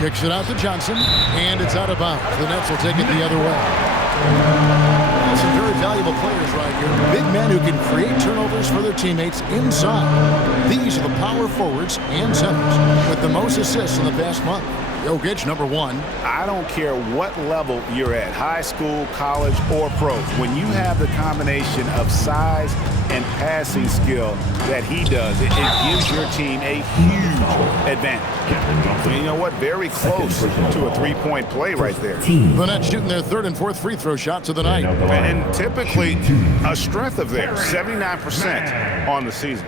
Kicks it out to Johnson, and it's out of bounds. The Nets will take it the other way. Some very valuable players right here. Big men who can create turnovers for their teammates inside. These are the power forwards and centers with the most assists in the past month. Jokic, number 1. I don't care what level you're at, high school, college, or pros. When you have the combination of size and passing skill that he does, it gives your team a huge advantage. And you know what? Very close to a three-point play right there. The Nets shooting their 3rd and 4th free throw shots of the night. And typically a strength of theirs, 79% on the season.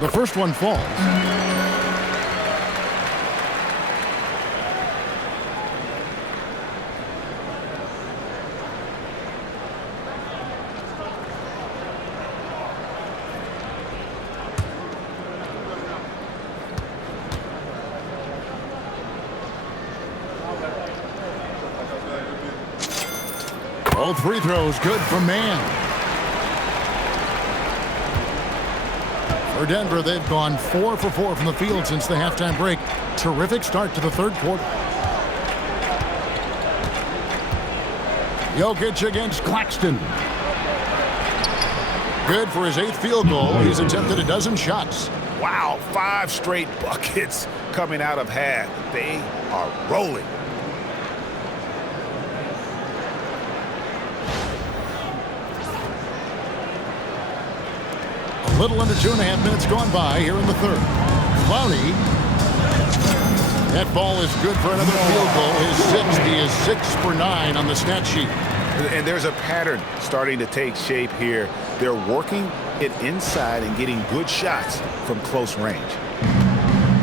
The first one falls. All free throws good for Man. For Denver, they've gone 4 for 4 from the field since the halftime break. Terrific start to the 3rd quarter. Jokic against Claxton. Good for his 8th field goal. He's attempted a dozen shots. Wow, 5 straight buckets coming out of half. They are rolling. A little under 2.5 minutes gone by here in the 3rd. Clowney. That ball is good for another field goal. His 6th. He is 6 for 9 on the stat sheet. And there's a pattern starting to take shape here. They're working it inside and getting good shots from close range.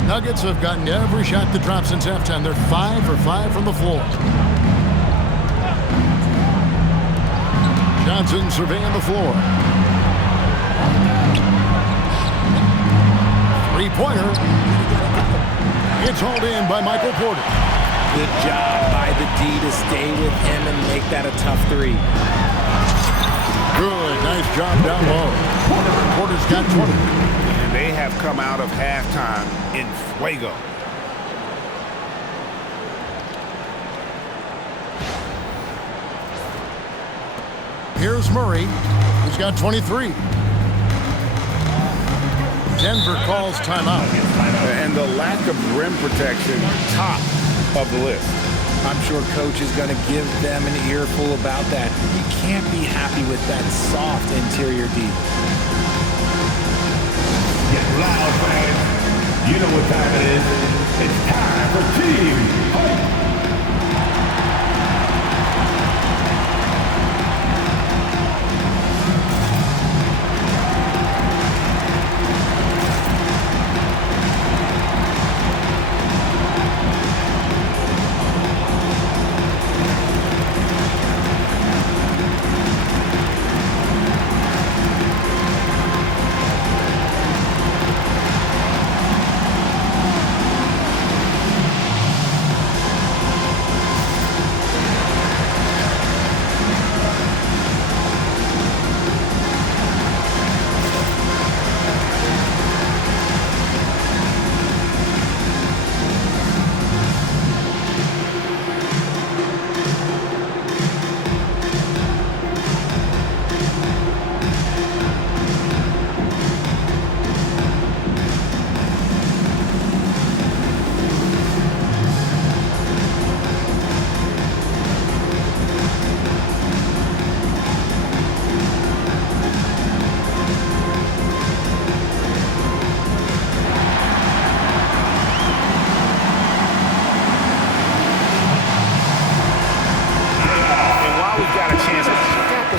Nuggets have gotten every shot that dropped since halftime. They're 5 for 5 from the floor. Johnson surveying the floor. Three-pointer. It's hauled in by Michael Porter. Good job by the D to stay with him and make that a tough 3. Good, nice job down low. Porter's got 20. And they have come out of halftime in fuego. Here's Murray, who's got 23. Denver calls timeout. And the lack of rim protection, top of the list. I'm sure coach is going to give them an earful about that. You can't be happy with that soft interior D. Get loud, fans. You know what time it is. It's time for Team Hype.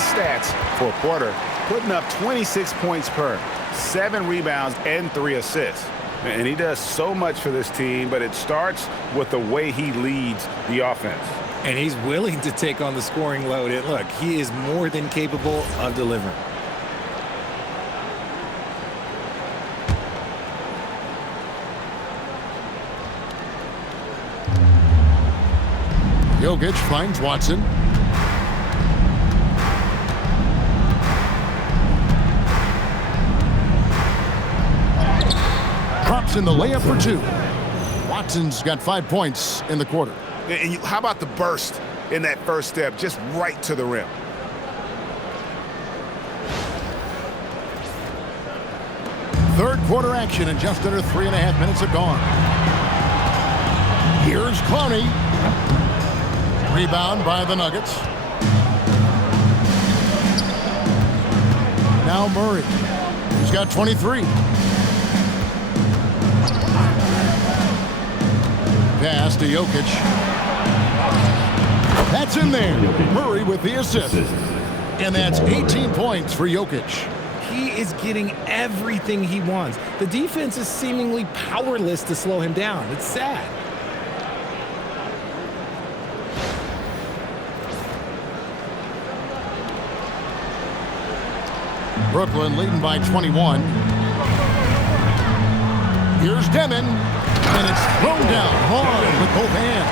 Stats for Porter, putting up 26 points per, 7 rebounds, and 3 assists. And he does so much for this team, but it starts with the way he leads the offense. And he's willing to take on the scoring load. And look, he is more than capable of delivering. Jokic finds Watson. Drops in the layup for 2. Watson's got 5 points in the quarter. And how about the burst in that first step, just right to the rim? Third quarter action, and just under 3.5 minutes have gone. Here's Clowney. Rebound by the Nuggets. Now Murray. He's got 23. Pass to Jokic. That's in there. Murray with the assist. And that's 18 points for Jokic. He is getting everything he wants. The defense is seemingly powerless to slow him down. It's sad. Brooklyn leading by 21. Here's Demon, and it's thrown down hard with both hands.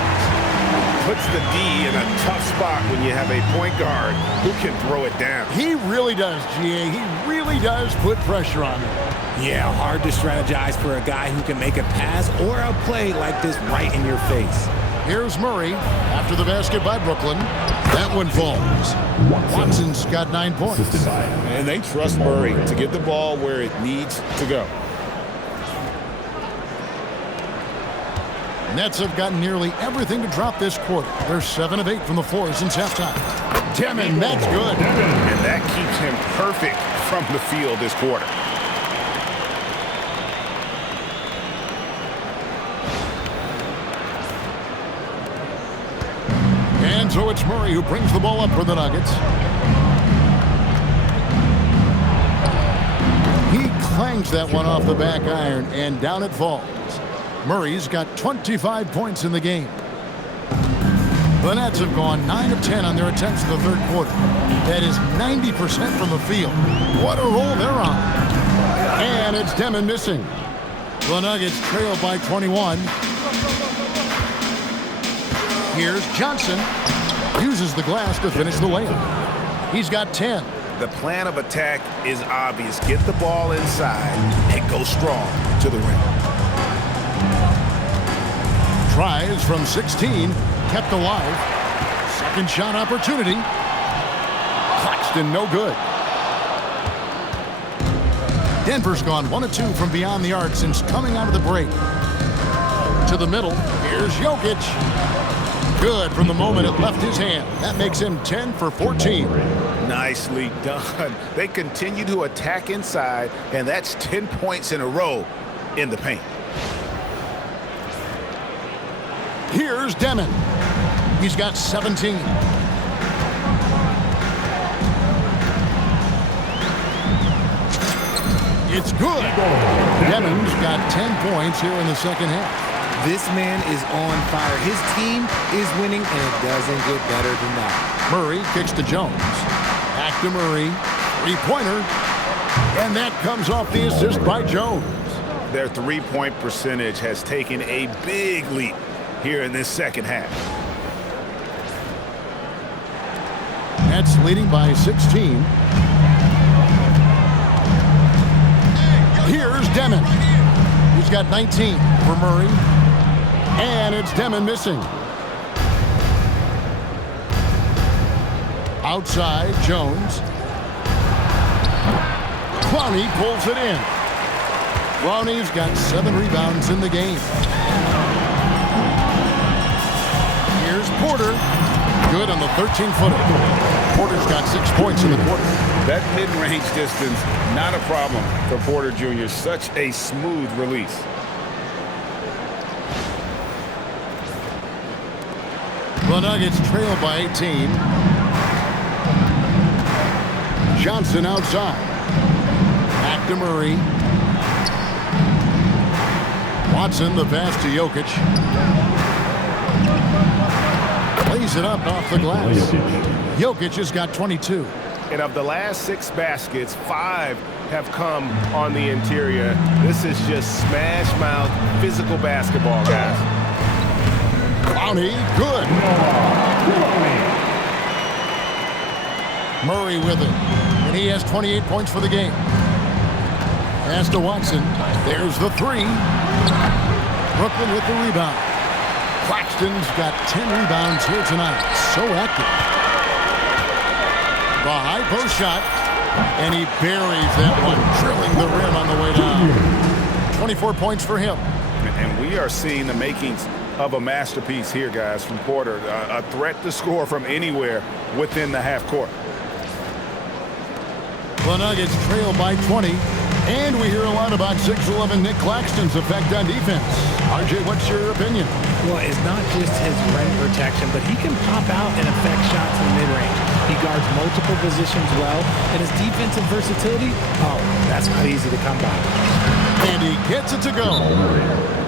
Puts the D in a tough spot when you have a point guard who can throw it down. He really does, GA. He really does put pressure on him. Yeah, hard to strategize for a guy who can make a pass or a play like this right in your face. Here's Murray after the basket by Brooklyn. That one falls. Watson's got 9 points. And they trust Murray to get the ball where it needs to go. Nets have gotten nearly everything to drop this quarter. They're 7 of 8 from the floor since halftime. Demon, that's good. And that keeps him perfect from the field this quarter. And so it's Murray who brings the ball up for the Nuggets. He clangs that one off the back iron, and down it falls. Murray's got 25 points in the game. The Nets have gone 9 of 10 on their attempts in the third quarter. That is 90% from the field. What a roll they're on. And it's Demon missing. The Nuggets trail by 21. Here's Johnson. Uses the glass to finish the layup. He's got 10. The plan of attack is obvious. Get the ball inside and go strong to the rim. Tries from 16, kept alive. Second shot opportunity. Claxton, no good. Denver's gone 1 of 2 from beyond the arc since coming out of the break. To the middle, here's Jokic. Good from the moment it left his hand. That makes him 10 for 14. Nicely done. They continue to attack inside, and that's 10 points in a row in the paint. Here's Demon. He's got 17. It's good. Demon's got 10 points here in the second half. This man is on fire. His team is winning, and it doesn't get better than that. Murray kicks to Jones. Back to Murray. Three-pointer. And that comes off the assist by Jones. Their three-point percentage has taken a big leap here in this second half. Nets leading by 16. Here's Demon. He's got 19 for Murray. And it's Demon missing. Outside, Jones. Clowney pulls it in. Clowney's got 7 rebounds in the game. Here's Porter. Good on the 13-footer. Porter's got 6 points in the quarter. That mid-range distance, not a problem for Porter Jr. Such a smooth release. The Nuggets trail by 18. Johnson outside. Back to Murray. Watson, the pass to Jokic. Lays it up off the glass. Jokic has got 22. And of the last 6 baskets, 5 have come on the interior. This is just smash mouth physical basketball, guys. Clowney, good. Murray with it, and he has 28 points for the game. Pass to Watson. There's the three. Brooklyn with the rebound. Claxton's got 10 rebounds here tonight. So active. The high post shot, and he buries that one, drilling the rim on the way down. 24 points for him. And we are seeing the makings of a masterpiece here, guys, from Porter. A threat to score from anywhere within the half court. The Nuggets trail by 20, and we hear a lot about 6'11" Nick Claxton's effect on defense. RJ, what's your opinion? Well, it's not just his rim protection, but he can pop out and affect shots in mid-range. He guards multiple positions well, and his defensive versatility, that's not easy to come by. And he gets it to go.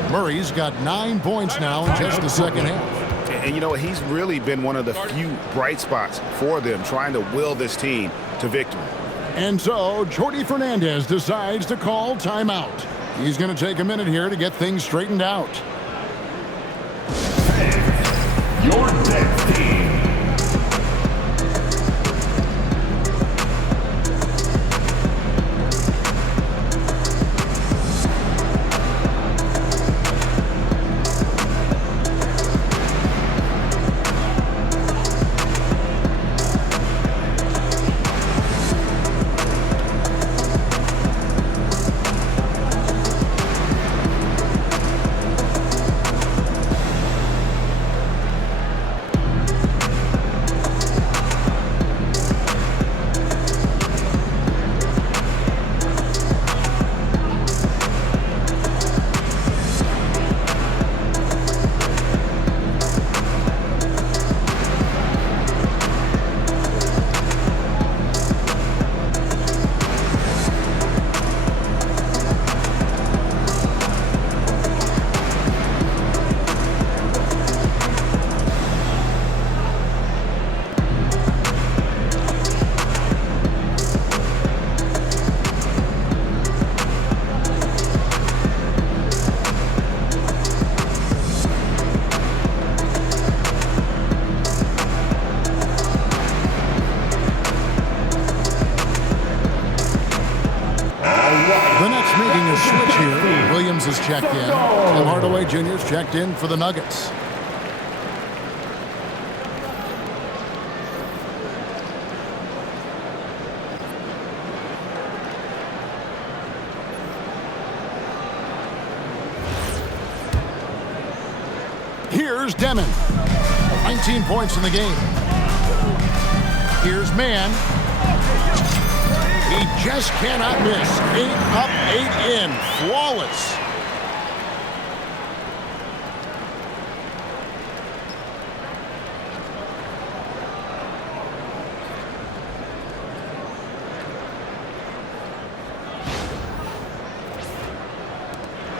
Murray's got 9 points now in just the second half. And you know, he's really been one of the few bright spots for them, trying to will this team to victory. And so, Jordi Fernandez decides to call timeout. He's going to take a minute here to get things straightened out. Your next team. Is checked in, and Hardaway Jr. is checked in for the Nuggets. Here's Demon. 19 points in the game. Here's Mann. He just cannot miss. 8 up, 8 in. Flawless.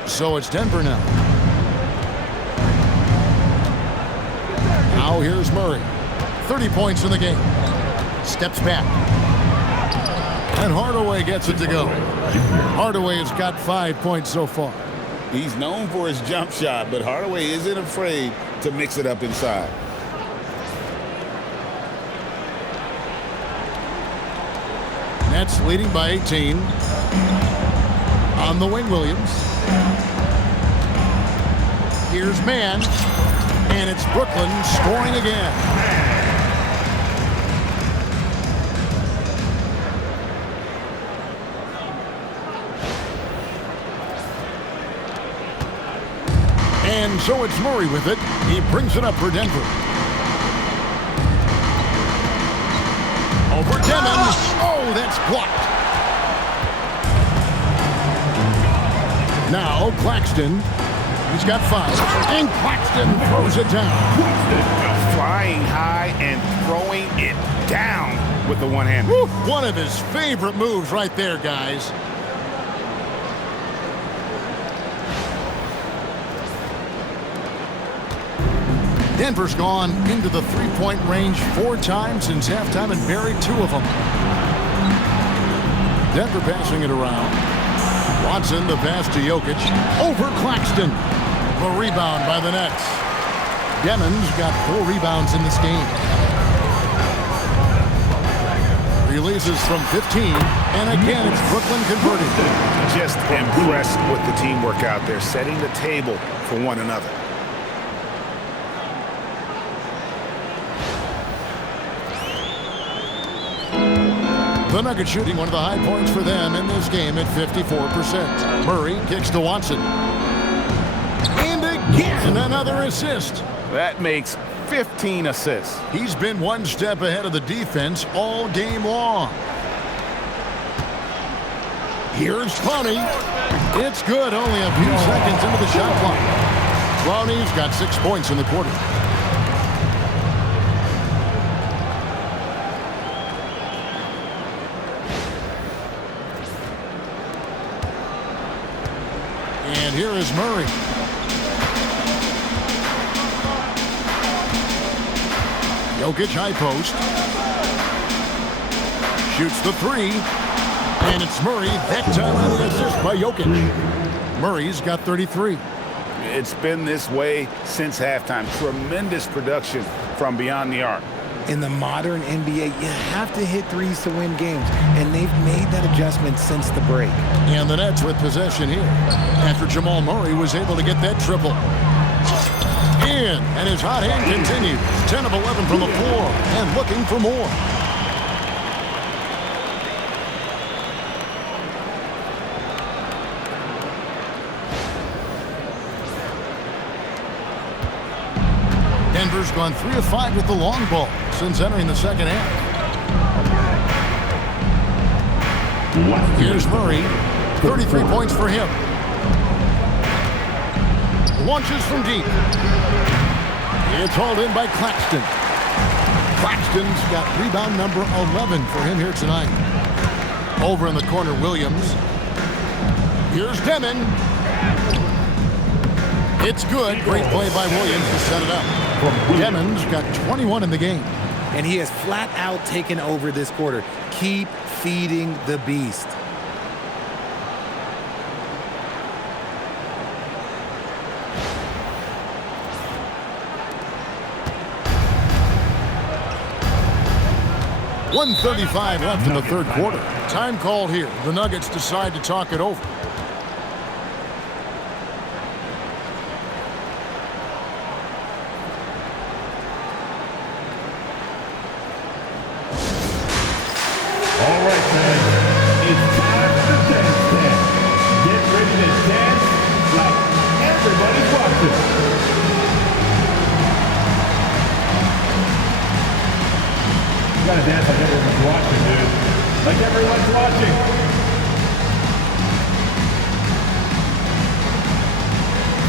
So it's Denver now. Now here's Murray. 30 points in the game. Steps back. And Hardaway gets it to go. Hardaway has got 5 points so far. He's known for his jump shot, but Hardaway isn't afraid to mix it up inside. Nets leading by 18. On the wing, Williams. Here's Mann. And it's Brooklyn scoring again. And so it's Murray with it. He brings it up for Denver. Over Demon. Oh, that's blocked. Now Claxton. He's got 5. And Claxton throws it down. Flying high and throwing it down with the one-hand. One of his favorite moves right there, guys. Denver's gone into the three-point range 4 times since halftime and buried 2 of them. Denver passing it around. Watson, the pass to Jokic. Over Claxton. The rebound by the Nets. Demon's got 4 rebounds in this game. Releases from 15, and again it's Brooklyn converting. Just impressed with the teamwork out there, setting the table for one another. The Nuggets shooting one of the high points for them in this game at 54%. Murray kicks to Watson. And again, another assist. That makes 15 assists. He's been one step ahead of the defense all game long. Here's Clowney. It's good, only a few seconds into the shot clock. Clowney's got 6 points in the quarter. And here is Murray. Jokic high post. Shoots the 3. And it's Murray. That time on the assist by Jokic. Murray's got 33. It's been this way since halftime. Tremendous production from beyond the arc. In the modern NBA, you have to hit threes to win games, and they've made that adjustment since the break. And the Nets with possession here after Jamal Murray was able to get that triple. And his hot hand continues. 10 of 11 from the floor and looking for more. Denver's gone 3 of 5 with the long ball since entering the second half. Here's Murray. 33 points for him. Launches from deep. It's hauled in by Claxton. Claxton's got rebound number 11 for him here tonight. Over in the corner, Williams. Here's Demon. It's good. Great play by Williams to set it up. Demon's got 21 in the game. And he has flat out taken over this quarter. Keep feeding the beast. .135 left in the third quarter. Time called here. The Nuggets decide to talk it over. All right, man. It's time for the dance dance. Get ready to dance like everybody's watching. You gotta dance like everyone's watching, dude. Like everyone's watching.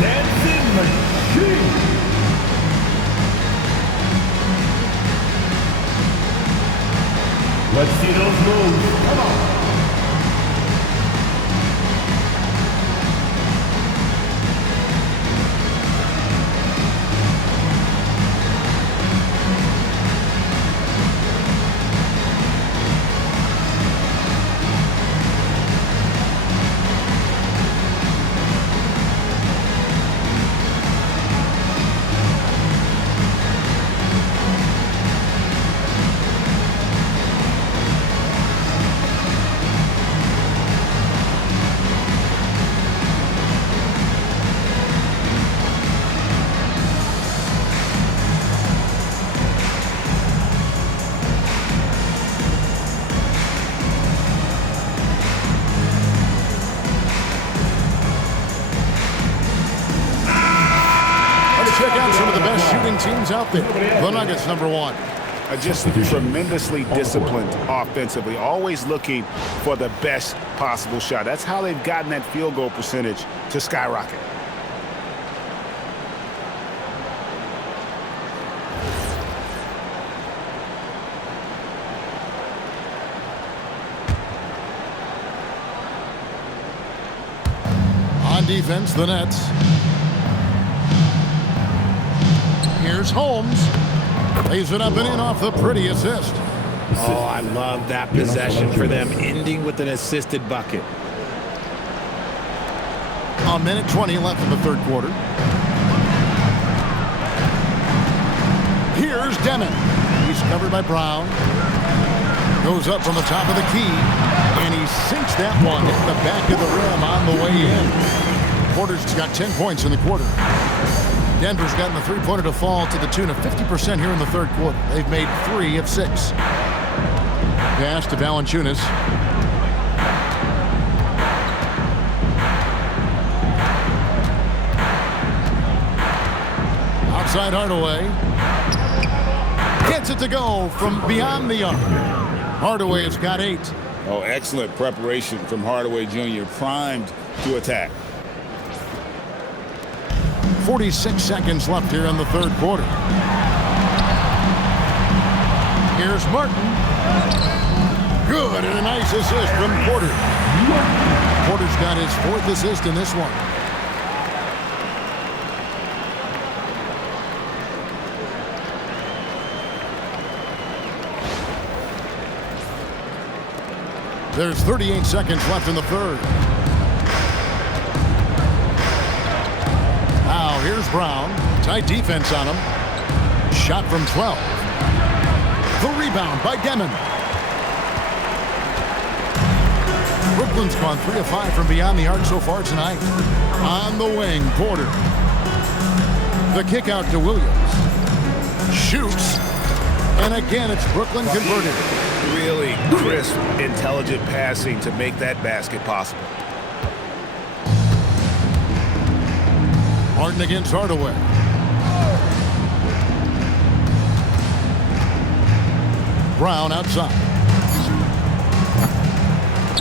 Dancing machine. Let's see those moves. Come on. Check out some of the best shooting teams out there. The Nuggets, number 1. Just tremendously disciplined offensively, always looking for the best possible shot. That's how they've gotten that field goal percentage to skyrocket. On defense, the Nets. Here's Holmes. Lays it up and in off the pretty assist. Oh, I love that possession for them, ending with an assisted bucket. A minute 20 left in the third quarter. Here's Demon. He's covered by Brown. Goes up from the top of the key, and he sinks that one at the back of the rim on the way in. Porter's got 10 points in the quarter. Denver's gotten the three-pointer to fall to the tune of 50% here in the third quarter. They've made 3 of 6. Pass to Valanciunas. Outside Hardaway. Gets it to go from beyond the arc. Hardaway has got 8. Oh, excellent preparation from Hardaway Jr. Primed to attack. 46 seconds left here in the third quarter. Here's Martin. Good, and a nice assist from Porter. Porter's got his 4th assist in this one. There's 38 seconds left in the third. Now here's Brown. Tight defense on him. Shot from 12. The rebound by Demon. Brooklyn's gone 3 of 5 from beyond the arc so far tonight. On the wing, Porter. The kick out to Williams. Shoots. And again, it's Brooklyn converted. Really crisp, intelligent passing to make that basket possible. Martin against Hardaway. Brown outside.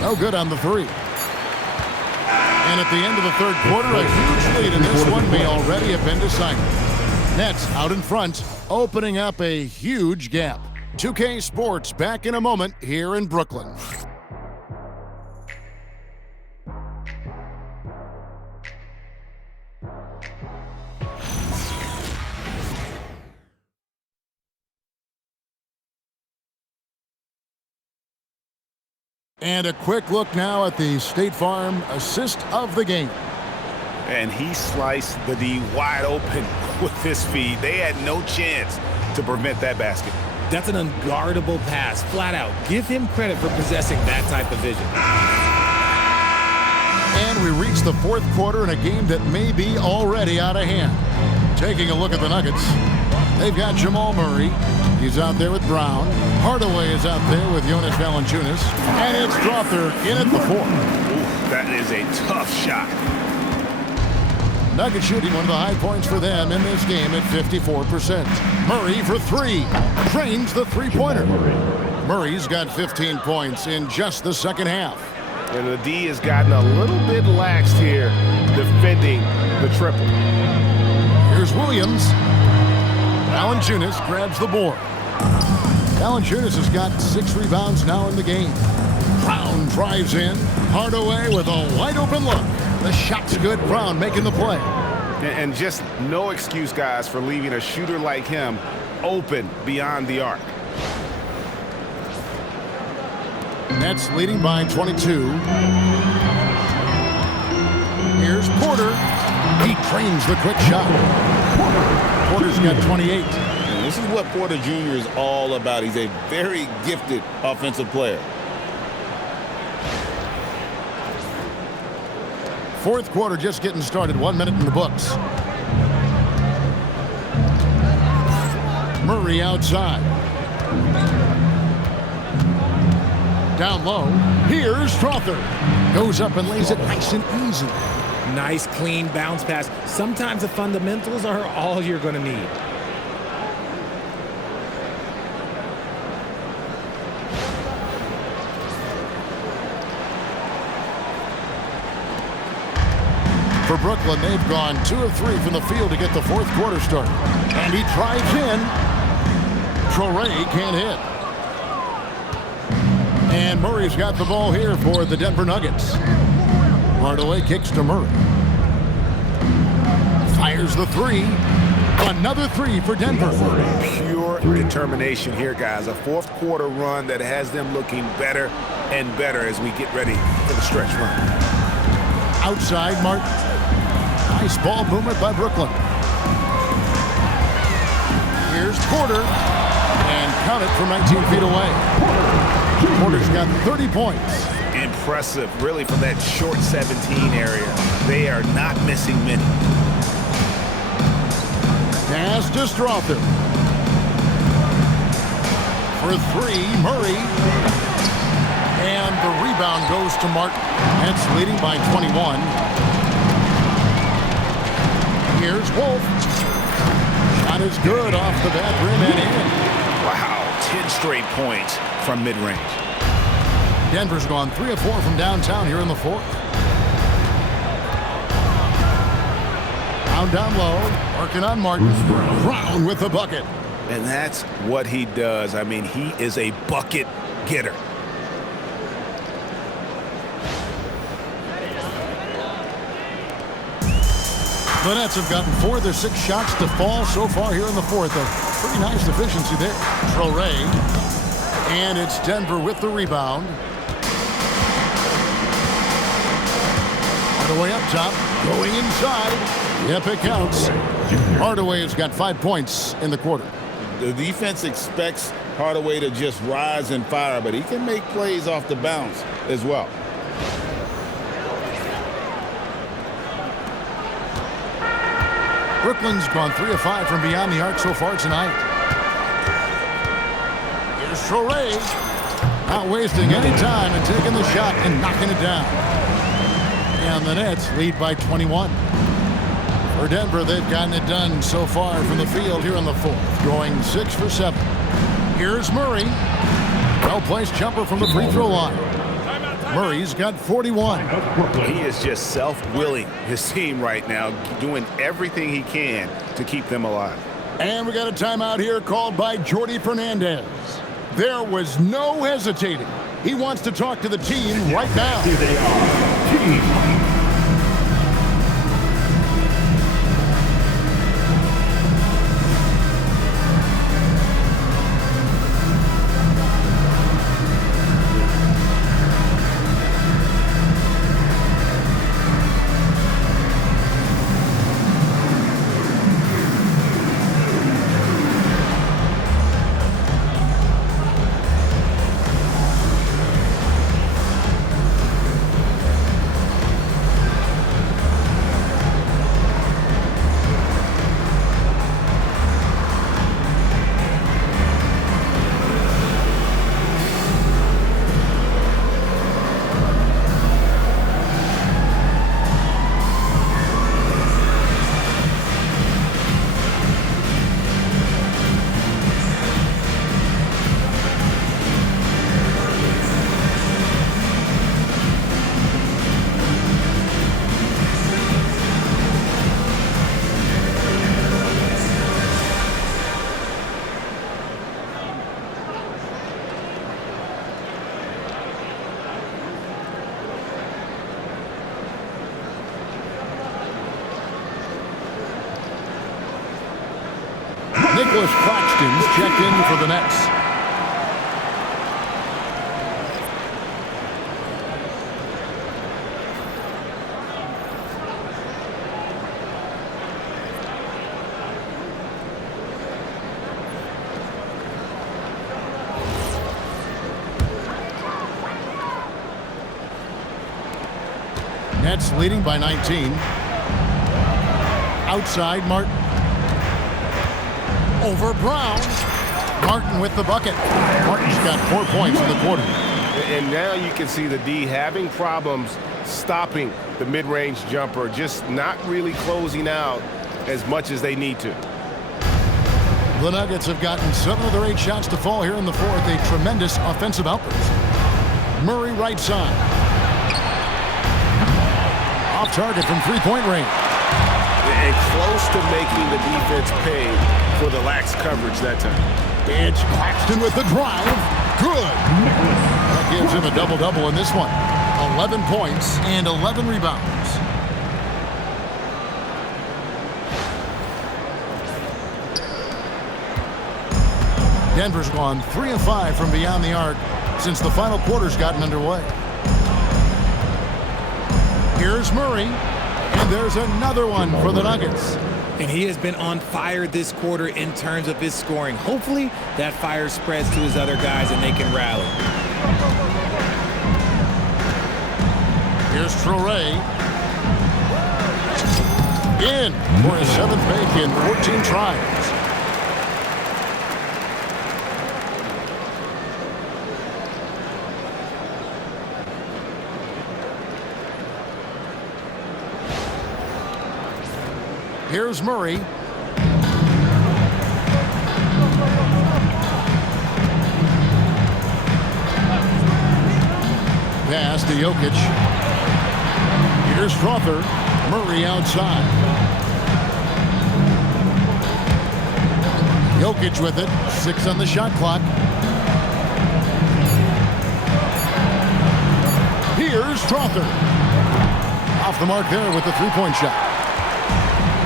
No good on the 3. And at the end of the third quarter, a huge lead, and this one may already have been decided. Nets out in front, opening up a huge gap. 2K Sports back in a moment here in Brooklyn. And a quick look now at the State Farm assist of the game. And he sliced the D wide open with his feet. They had no chance to prevent that basket. That's an unguardable pass, flat out. Give him credit for possessing that type of vision. And we reach the fourth quarter in a game that may be already out of hand. Taking a look at the Nuggets. They've got Jamal Murray. He's out there with Brown. Hardaway is out there with Jonas Valanciunas. And it's Strawther in at the 4. Ooh, that is a tough shot. Nuggets shooting one of the high points for them in this game at 54%. Murray for 3. Drains the three-pointer. Murray's got 15 points in just the second half. And the D has gotten a little bit laxed here defending the triple. Here's Williams. Valanciunas grabs the board. Valanciunas has got 6 rebounds now in the game. Brown drives in. Hardaway with a wide-open look. The shot's good. Brown making the play. And just no excuse, guys, for leaving a shooter like him open beyond the arc. Nets leading by 22. Here's Porter. He trains the quick shot. Porter's got 28. And this is what Porter Jr. is all about. He's a very gifted offensive player. Fourth quarter just getting started. 1 minute in the books. Murray outside. Down low. Here's Strawther. Goes up and lays it nice and easy. Nice, clean bounce pass. Sometimes the fundamentals are all you're going to need. For Brooklyn, they've gone 2 of 3 from the field to get the fourth quarter started. And he drives in. Traore can't hit. And Murray's got the ball here for the Denver Nuggets. Hardaway kicks to Murray. Fires the 3. Another 3 for Denver. Pure determination here, guys. A fourth quarter run that has them looking better and better as we get ready for the stretch run. Outside Martin. Nice ball movement by Brooklyn. Here's Porter. And count it from 19 feet away. Porter's got 30 points. Impressive, really, from that short 17 area. They are not missing many. Pass to Strother. For three, Murray. And the rebound goes to Martin. Nets leading by 21. Here's Wolf. Shot is good off the back rim and in. Wow, 10 straight points from mid-range. Denver's gone 3 of 4 from downtown here in the fourth. Down low, working on Martin. Brown with the bucket. And that's what he does. I mean, he is a bucket getter. The Nets have gotten 4 of their 6 shots to fall so far here in the fourth. A pretty nice efficiency there. Traore. And it's Denver with the rebound. Hardaway up top, going inside. Yep, it counts. Hardaway has got 5 points in the quarter. The defense expects Hardaway to just rise and fire, but he can make plays off the bounce as well. Brooklyn's gone 3 of 5 from beyond the arc so far tonight. Here's Traore. Not wasting any time and taking the shot and knocking it down. And the Nets lead by 21. For Denver, they've gotten it done so far from the field here in the fourth, going 6 for 7. Here's Murray. Well-placed jumper from the free throw line. Murray's got 41. He is just self-willing his team right now, doing everything he can to keep them alive. And we got a timeout here called by Jordi Fernandez. There was no hesitating. He wants to talk to the team right now. Here they are. Team. Nicholas Claxton's checked in for the Nets. Nets leading by 19. Outside, Martin. Over Brown. Martin with the bucket. Martin's got 4 points in the quarter. And now you can see the D having problems stopping the mid-range jumper, just not really closing out as much as they need to. The Nuggets have gotten 7 of their 8 shots to fall here in the fourth. A tremendous offensive outburst. Murray right side. Off target from three-point range. And close to making the defense pay for the lax coverage that time. It's Claxton with the drive. Good. That gives him a double-double in this one. 11 points and 11 rebounds. Denver's gone 3 of 5 from beyond the arc since the final quarter's gotten underway. Here's Murray, and there's another one for the Nuggets. And he has been on fire this quarter in terms of his scoring. Hopefully that fire spreads to his other guys and they can rally. Here's Traore. In for his 7th make in 14 tries. Here's Murray. Pass to Jokic. Here's Strother. Murray outside. Jokic with it. 6 on the shot clock. Here's Strother. Off the mark there with the three-point shot.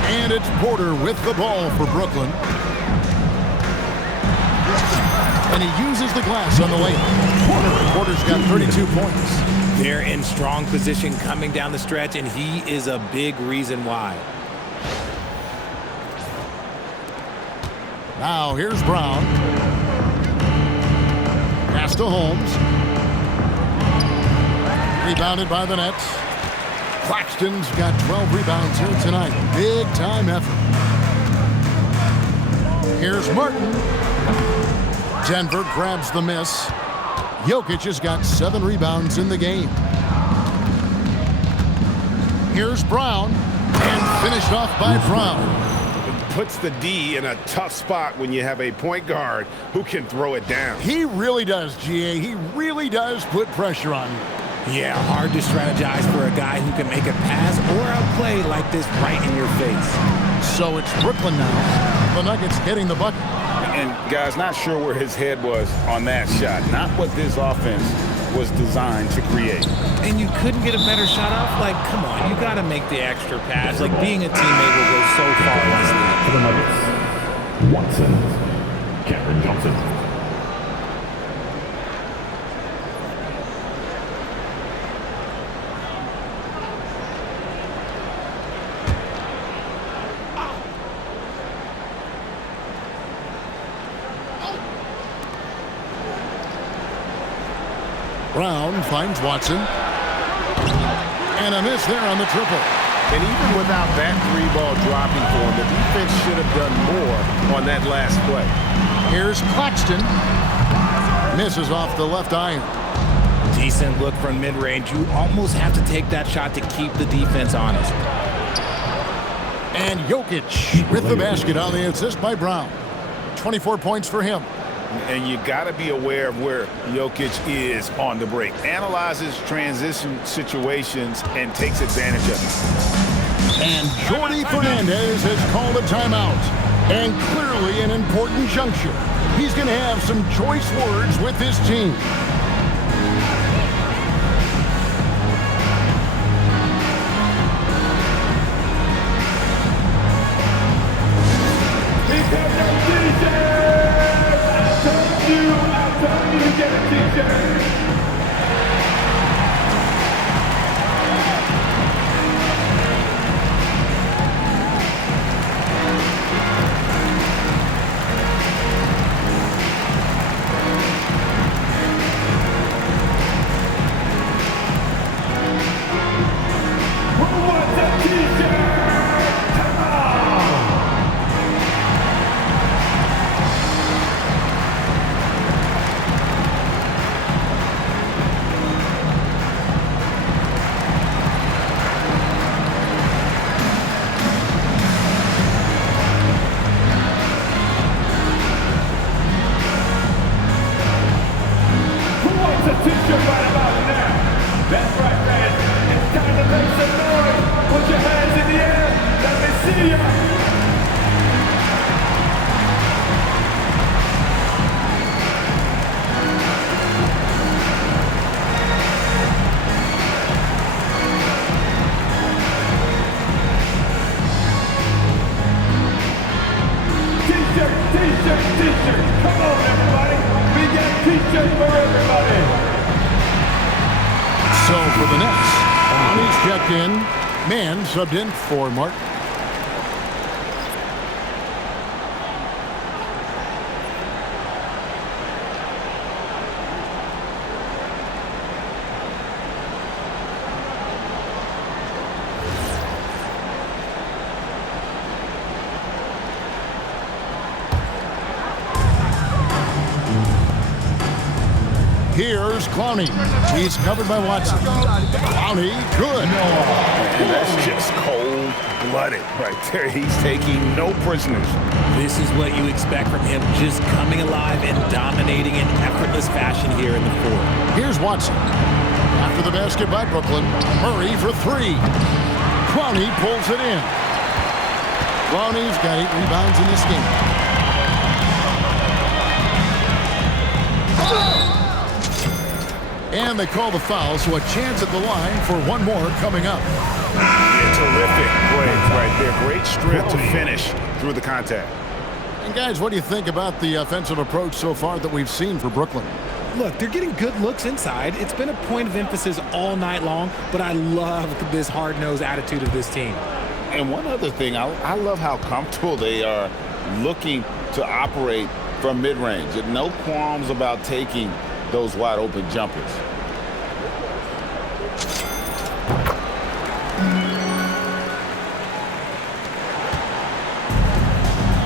And it's Porter with the ball for Brooklyn. And he uses the glass on the layup. Porter's got 32 points. They're in strong position coming down the stretch, and he is a big reason why. Now here's Brown. Pass to Holmes. Rebounded by the Nets. Claxton's got 12 rebounds here tonight. Big time effort. Here's Martin. Denver grabs the miss. Jokic has got 7 rebounds in the game. Here's Brown. And finished off by Brown. It puts the D in a tough spot when you have a point guard who can throw it down. He really does, GA. He really does put pressure on you. Yeah, hard to strategize for a guy who can make a pass or a play like this right in your face. So it's Brooklyn now. The Nuggets getting the bucket. And guys, not sure where his head was on that shot. Not what this offense was designed to create. And you couldn't get a better shot off? Like, come on, you got to make the extra pass. Like, being a teammate will go so far in this league. For the Nuggets, Watson, Cameron Johnson. Brown finds Watson. And a miss there on the triple. And even without that 3-ball dropping for him, the defense should have done more on that last play. Here's Claxton. Misses off the left iron. Decent look from mid-range. You almost have to take that shot to keep the defense honest. And Jokic with the basket on the assist by Brown. 24 points for him. And you got to be aware of where Jokic is on the break. Analyzes transition situations and takes advantage of it. And Jordi Fernandez has called a timeout. And clearly an important juncture. He's going to have some choice words with his team. Subbed in for Martin. Here's Clowney. He's covered by Watson. Clowney, good. And that's just cold-blooded right there. He's taking no prisoners. This is what you expect from him, just coming alive and dominating in effortless fashion here in the fourth. Here's Watson. After the basket by Brooklyn, Murray for three. Clowney pulls it in. Clowney's got 8 rebounds in this game. And they call the foul, so a chance at the line for one more coming up. Terrific break right there. Great strength to finish through the contact. And guys, what do you think about the offensive approach so far that we've seen for Brooklyn? Look, they're getting good looks inside. It's been a point of emphasis all night long, but I love this hard-nosed attitude of this team. And one other thing, I love how comfortable they are looking to operate from mid-range. No qualms about taking those wide-open jumpers.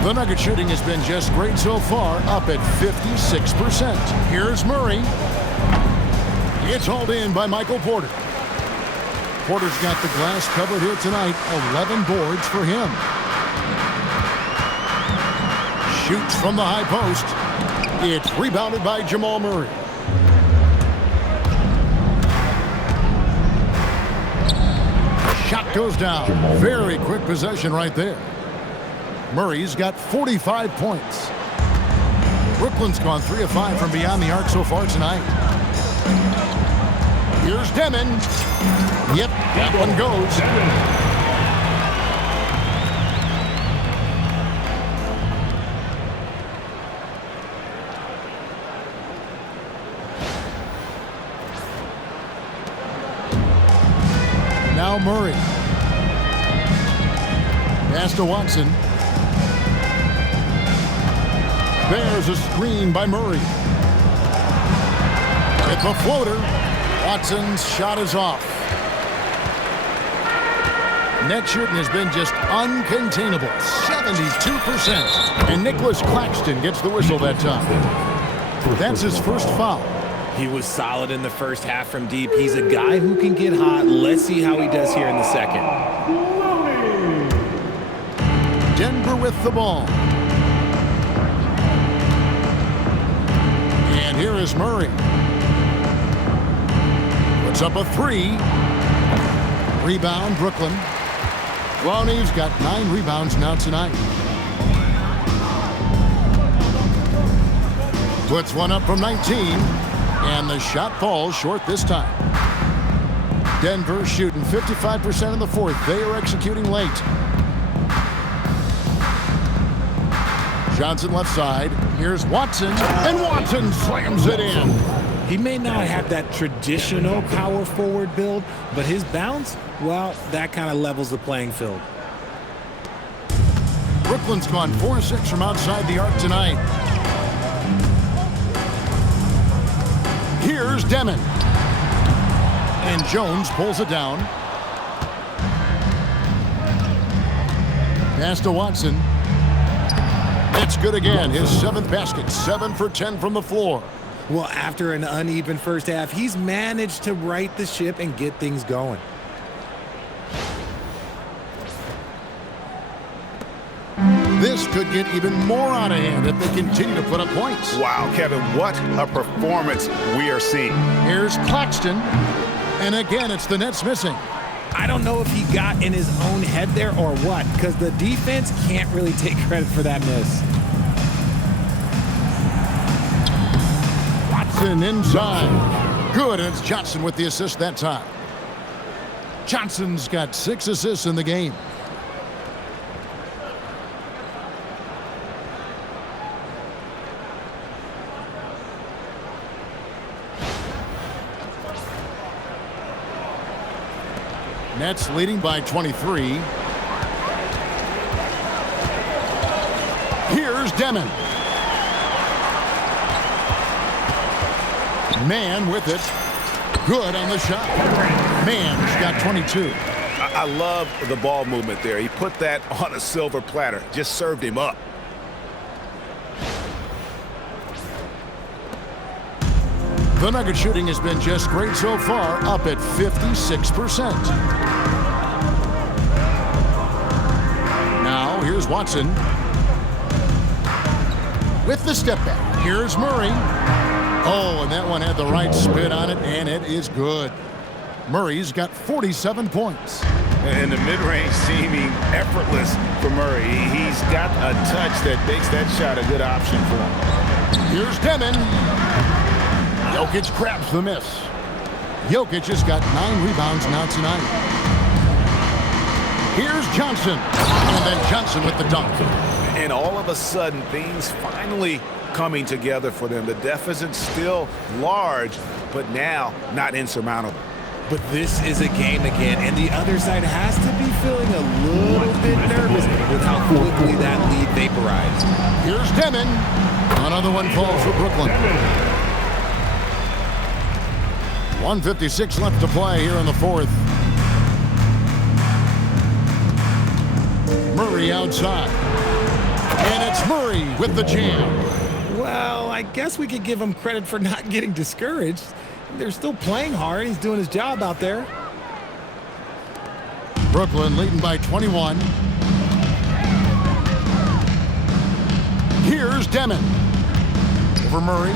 The Nugget shooting has been just great so far, up at 56%. Here's Murray. It's hauled in by Michael Porter. Porter's got the glass covered here tonight. 11 boards for him. Shoots from the high post. It's rebounded by Jamal Murray. Shot goes down. Very quick possession right there. Murray's got 45 points. Brooklyn's gone 3 of 5 from beyond the arc so far tonight. Here's Demon. Yep, that one goes. Now Murray. Pass to Watson. There's a screen by Murray. It's a floater. Watson's shot is off. Net shooting has been just uncontainable, 72%. And Nicholas Claxton gets the whistle that time. That's his first foul. He was solid in the first half from deep. He's a guy who can get hot. Let's see how he does here in the second. Denver with the ball. And here is Murray. Puts up a 3. Rebound, Brooklyn. Clowney's got 9 rebounds now tonight. Puts one up from 19. And the shot falls short this time. Denver shooting 55% in the fourth. They are executing late. Johnson left side. Here's Watson. And Watson slams it in. He may not have that traditional power forward build, but his bounce, well, that kind of levels the playing field. Brooklyn's gone 4-6 from outside the arc tonight. Here's Demon. And Jones pulls it down. Pass to Watson. It's good again. His 7th basket. 7 for 10 from the floor. Well, after an uneven first half, he's managed to right the ship and get things going. This could get even more out of hand if they continue to put up points. Wow, Kevin, what a performance we are seeing. Here's Claxton. And again, it's the Nets missing. I don't know if he got in his own head there or what, because the defense can't really take credit for that miss. Watson inside. Good, and it's Johnson with the assist that time. Johnson's got 6 assists in the game. Nets leading by 23. Here's Demon. Man with it. Good on the shot. Man's got 22. I love the ball movement there. He put that on a silver platter. Just served him up. The Nugget shooting has been just great so far, up at 56%. Now, here's Watson. With the step back, here's Murray. Oh, and that one had the right spin on it, and it is good. Murray's got 47 points. And the mid-range seeming effortless for Murray. He's got a touch that makes that shot a good option for him. Here's Demon. Jokic grabs the miss. Jokic has got 9 rebounds now tonight. Here's Johnson. And then Johnson with the dunk. And all of a sudden, things finally coming together for them. The deficit's still large, but now not insurmountable. But this is a game again, and the other side has to be feeling a little bit nervous with how quickly that lead vaporized. Here's Demon. Another one falls for Brooklyn. 1:56 left to play here in the fourth. Murray outside. And it's Murray with the jam. Well, I guess we could give him credit for not getting discouraged. They're still playing hard. He's doing his job out there. Brooklyn leading by 21. Here's Demon. Over Murray.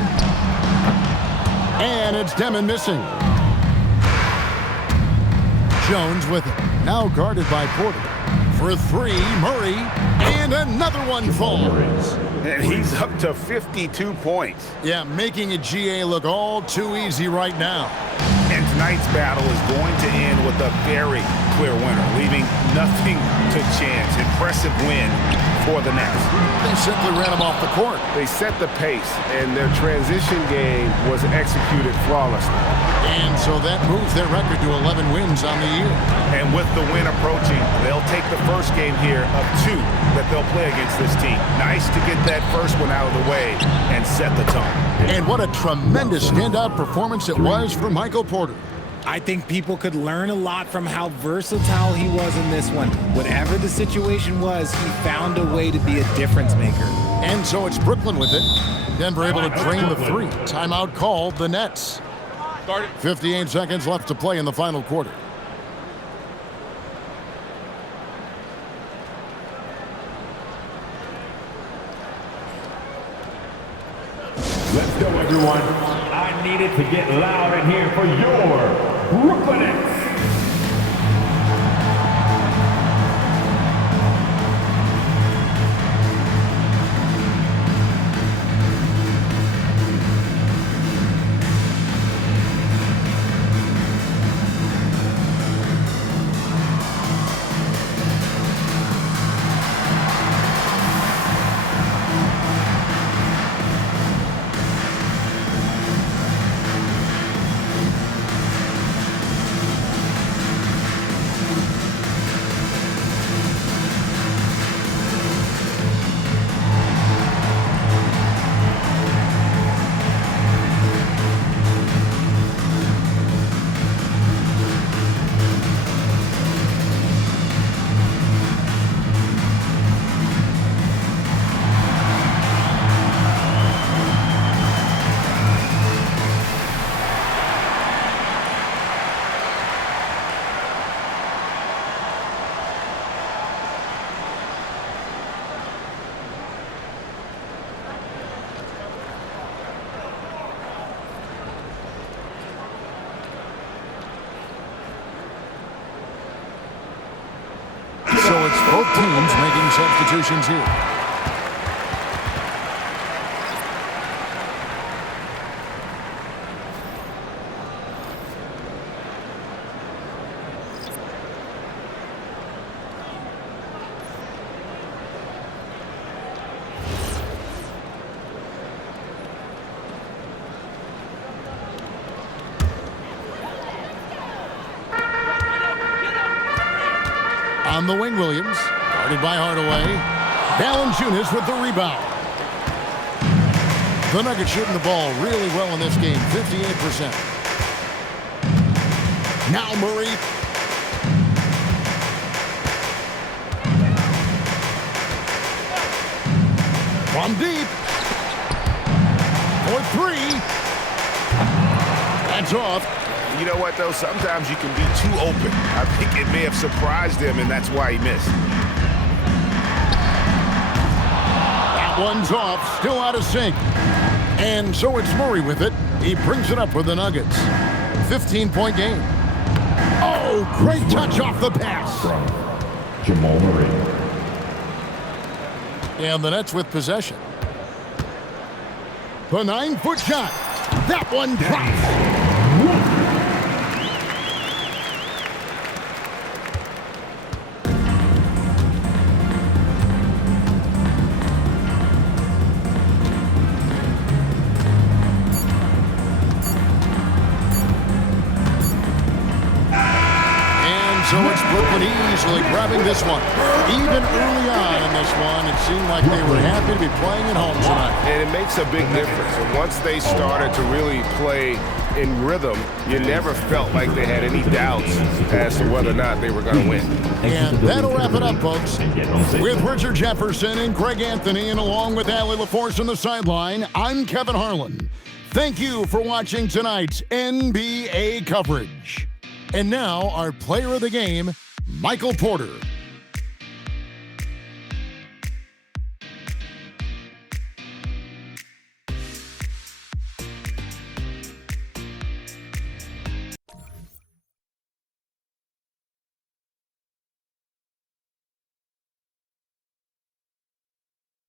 And it's Demon missing. Jones with it. Now guarded by Porter. For 3, Murray. And another one falls. And he's up to 52 points. Yeah, making a GA look all too easy right now. And tonight's battle is going to end with a very clear winner, leaving nothing to chance. Impressive win for the Nets. They simply ran him off the court. They set the pace, and their transition game was executed flawlessly. And so that moves their record to 11 wins on the year. And with the win approaching, they'll take the first game here of 2 that they'll play against this team. Nice to get that first one out of the way and set the tone. And what a tremendous standout performance it was for Michael Porter. I think people could learn a lot from how versatile he was in this one. Whatever the situation was, he found a way to be a difference maker. And so it's Brooklyn with it. Denver able to drain the 3. Timeout called the Nets. 58 seconds left to play in the final quarter. Let's go, everyone. I needed to get loud in here for your Brooklyn Nets. So it's both teams making substitutions here. On the wing, Williams, guarded by Hardaway. Valanciunas with the rebound. The Nuggets shooting the ball really well in this game, 58%. Now Murray. From deep. For 3. hands off. You know what, though? Sometimes you can be too open. I think it may have surprised him, and that's why he missed. That one's off, still out of sync. And so it's Murray with it. He brings it up for the Nuggets. 15-point game. Oh, great touch off the pass. From Jamal Murray. And the Nets with possession. The 9-foot shot. That one drops. So it's Brooklyn easily grabbing this one. Even early on in this one, it seemed like they were happy to be playing at home tonight. And it makes a big difference. And once they started to really play in rhythm, you never felt like they had any doubts as to whether or not they were going to win. And that'll wrap it up, folks. With Richard Jefferson and Greg Anthony, and along with Allie LaForce on the sideline, I'm Kevin Harlan. Thank you for watching tonight's NBA coverage. And now, our player of the game, Michael Porter.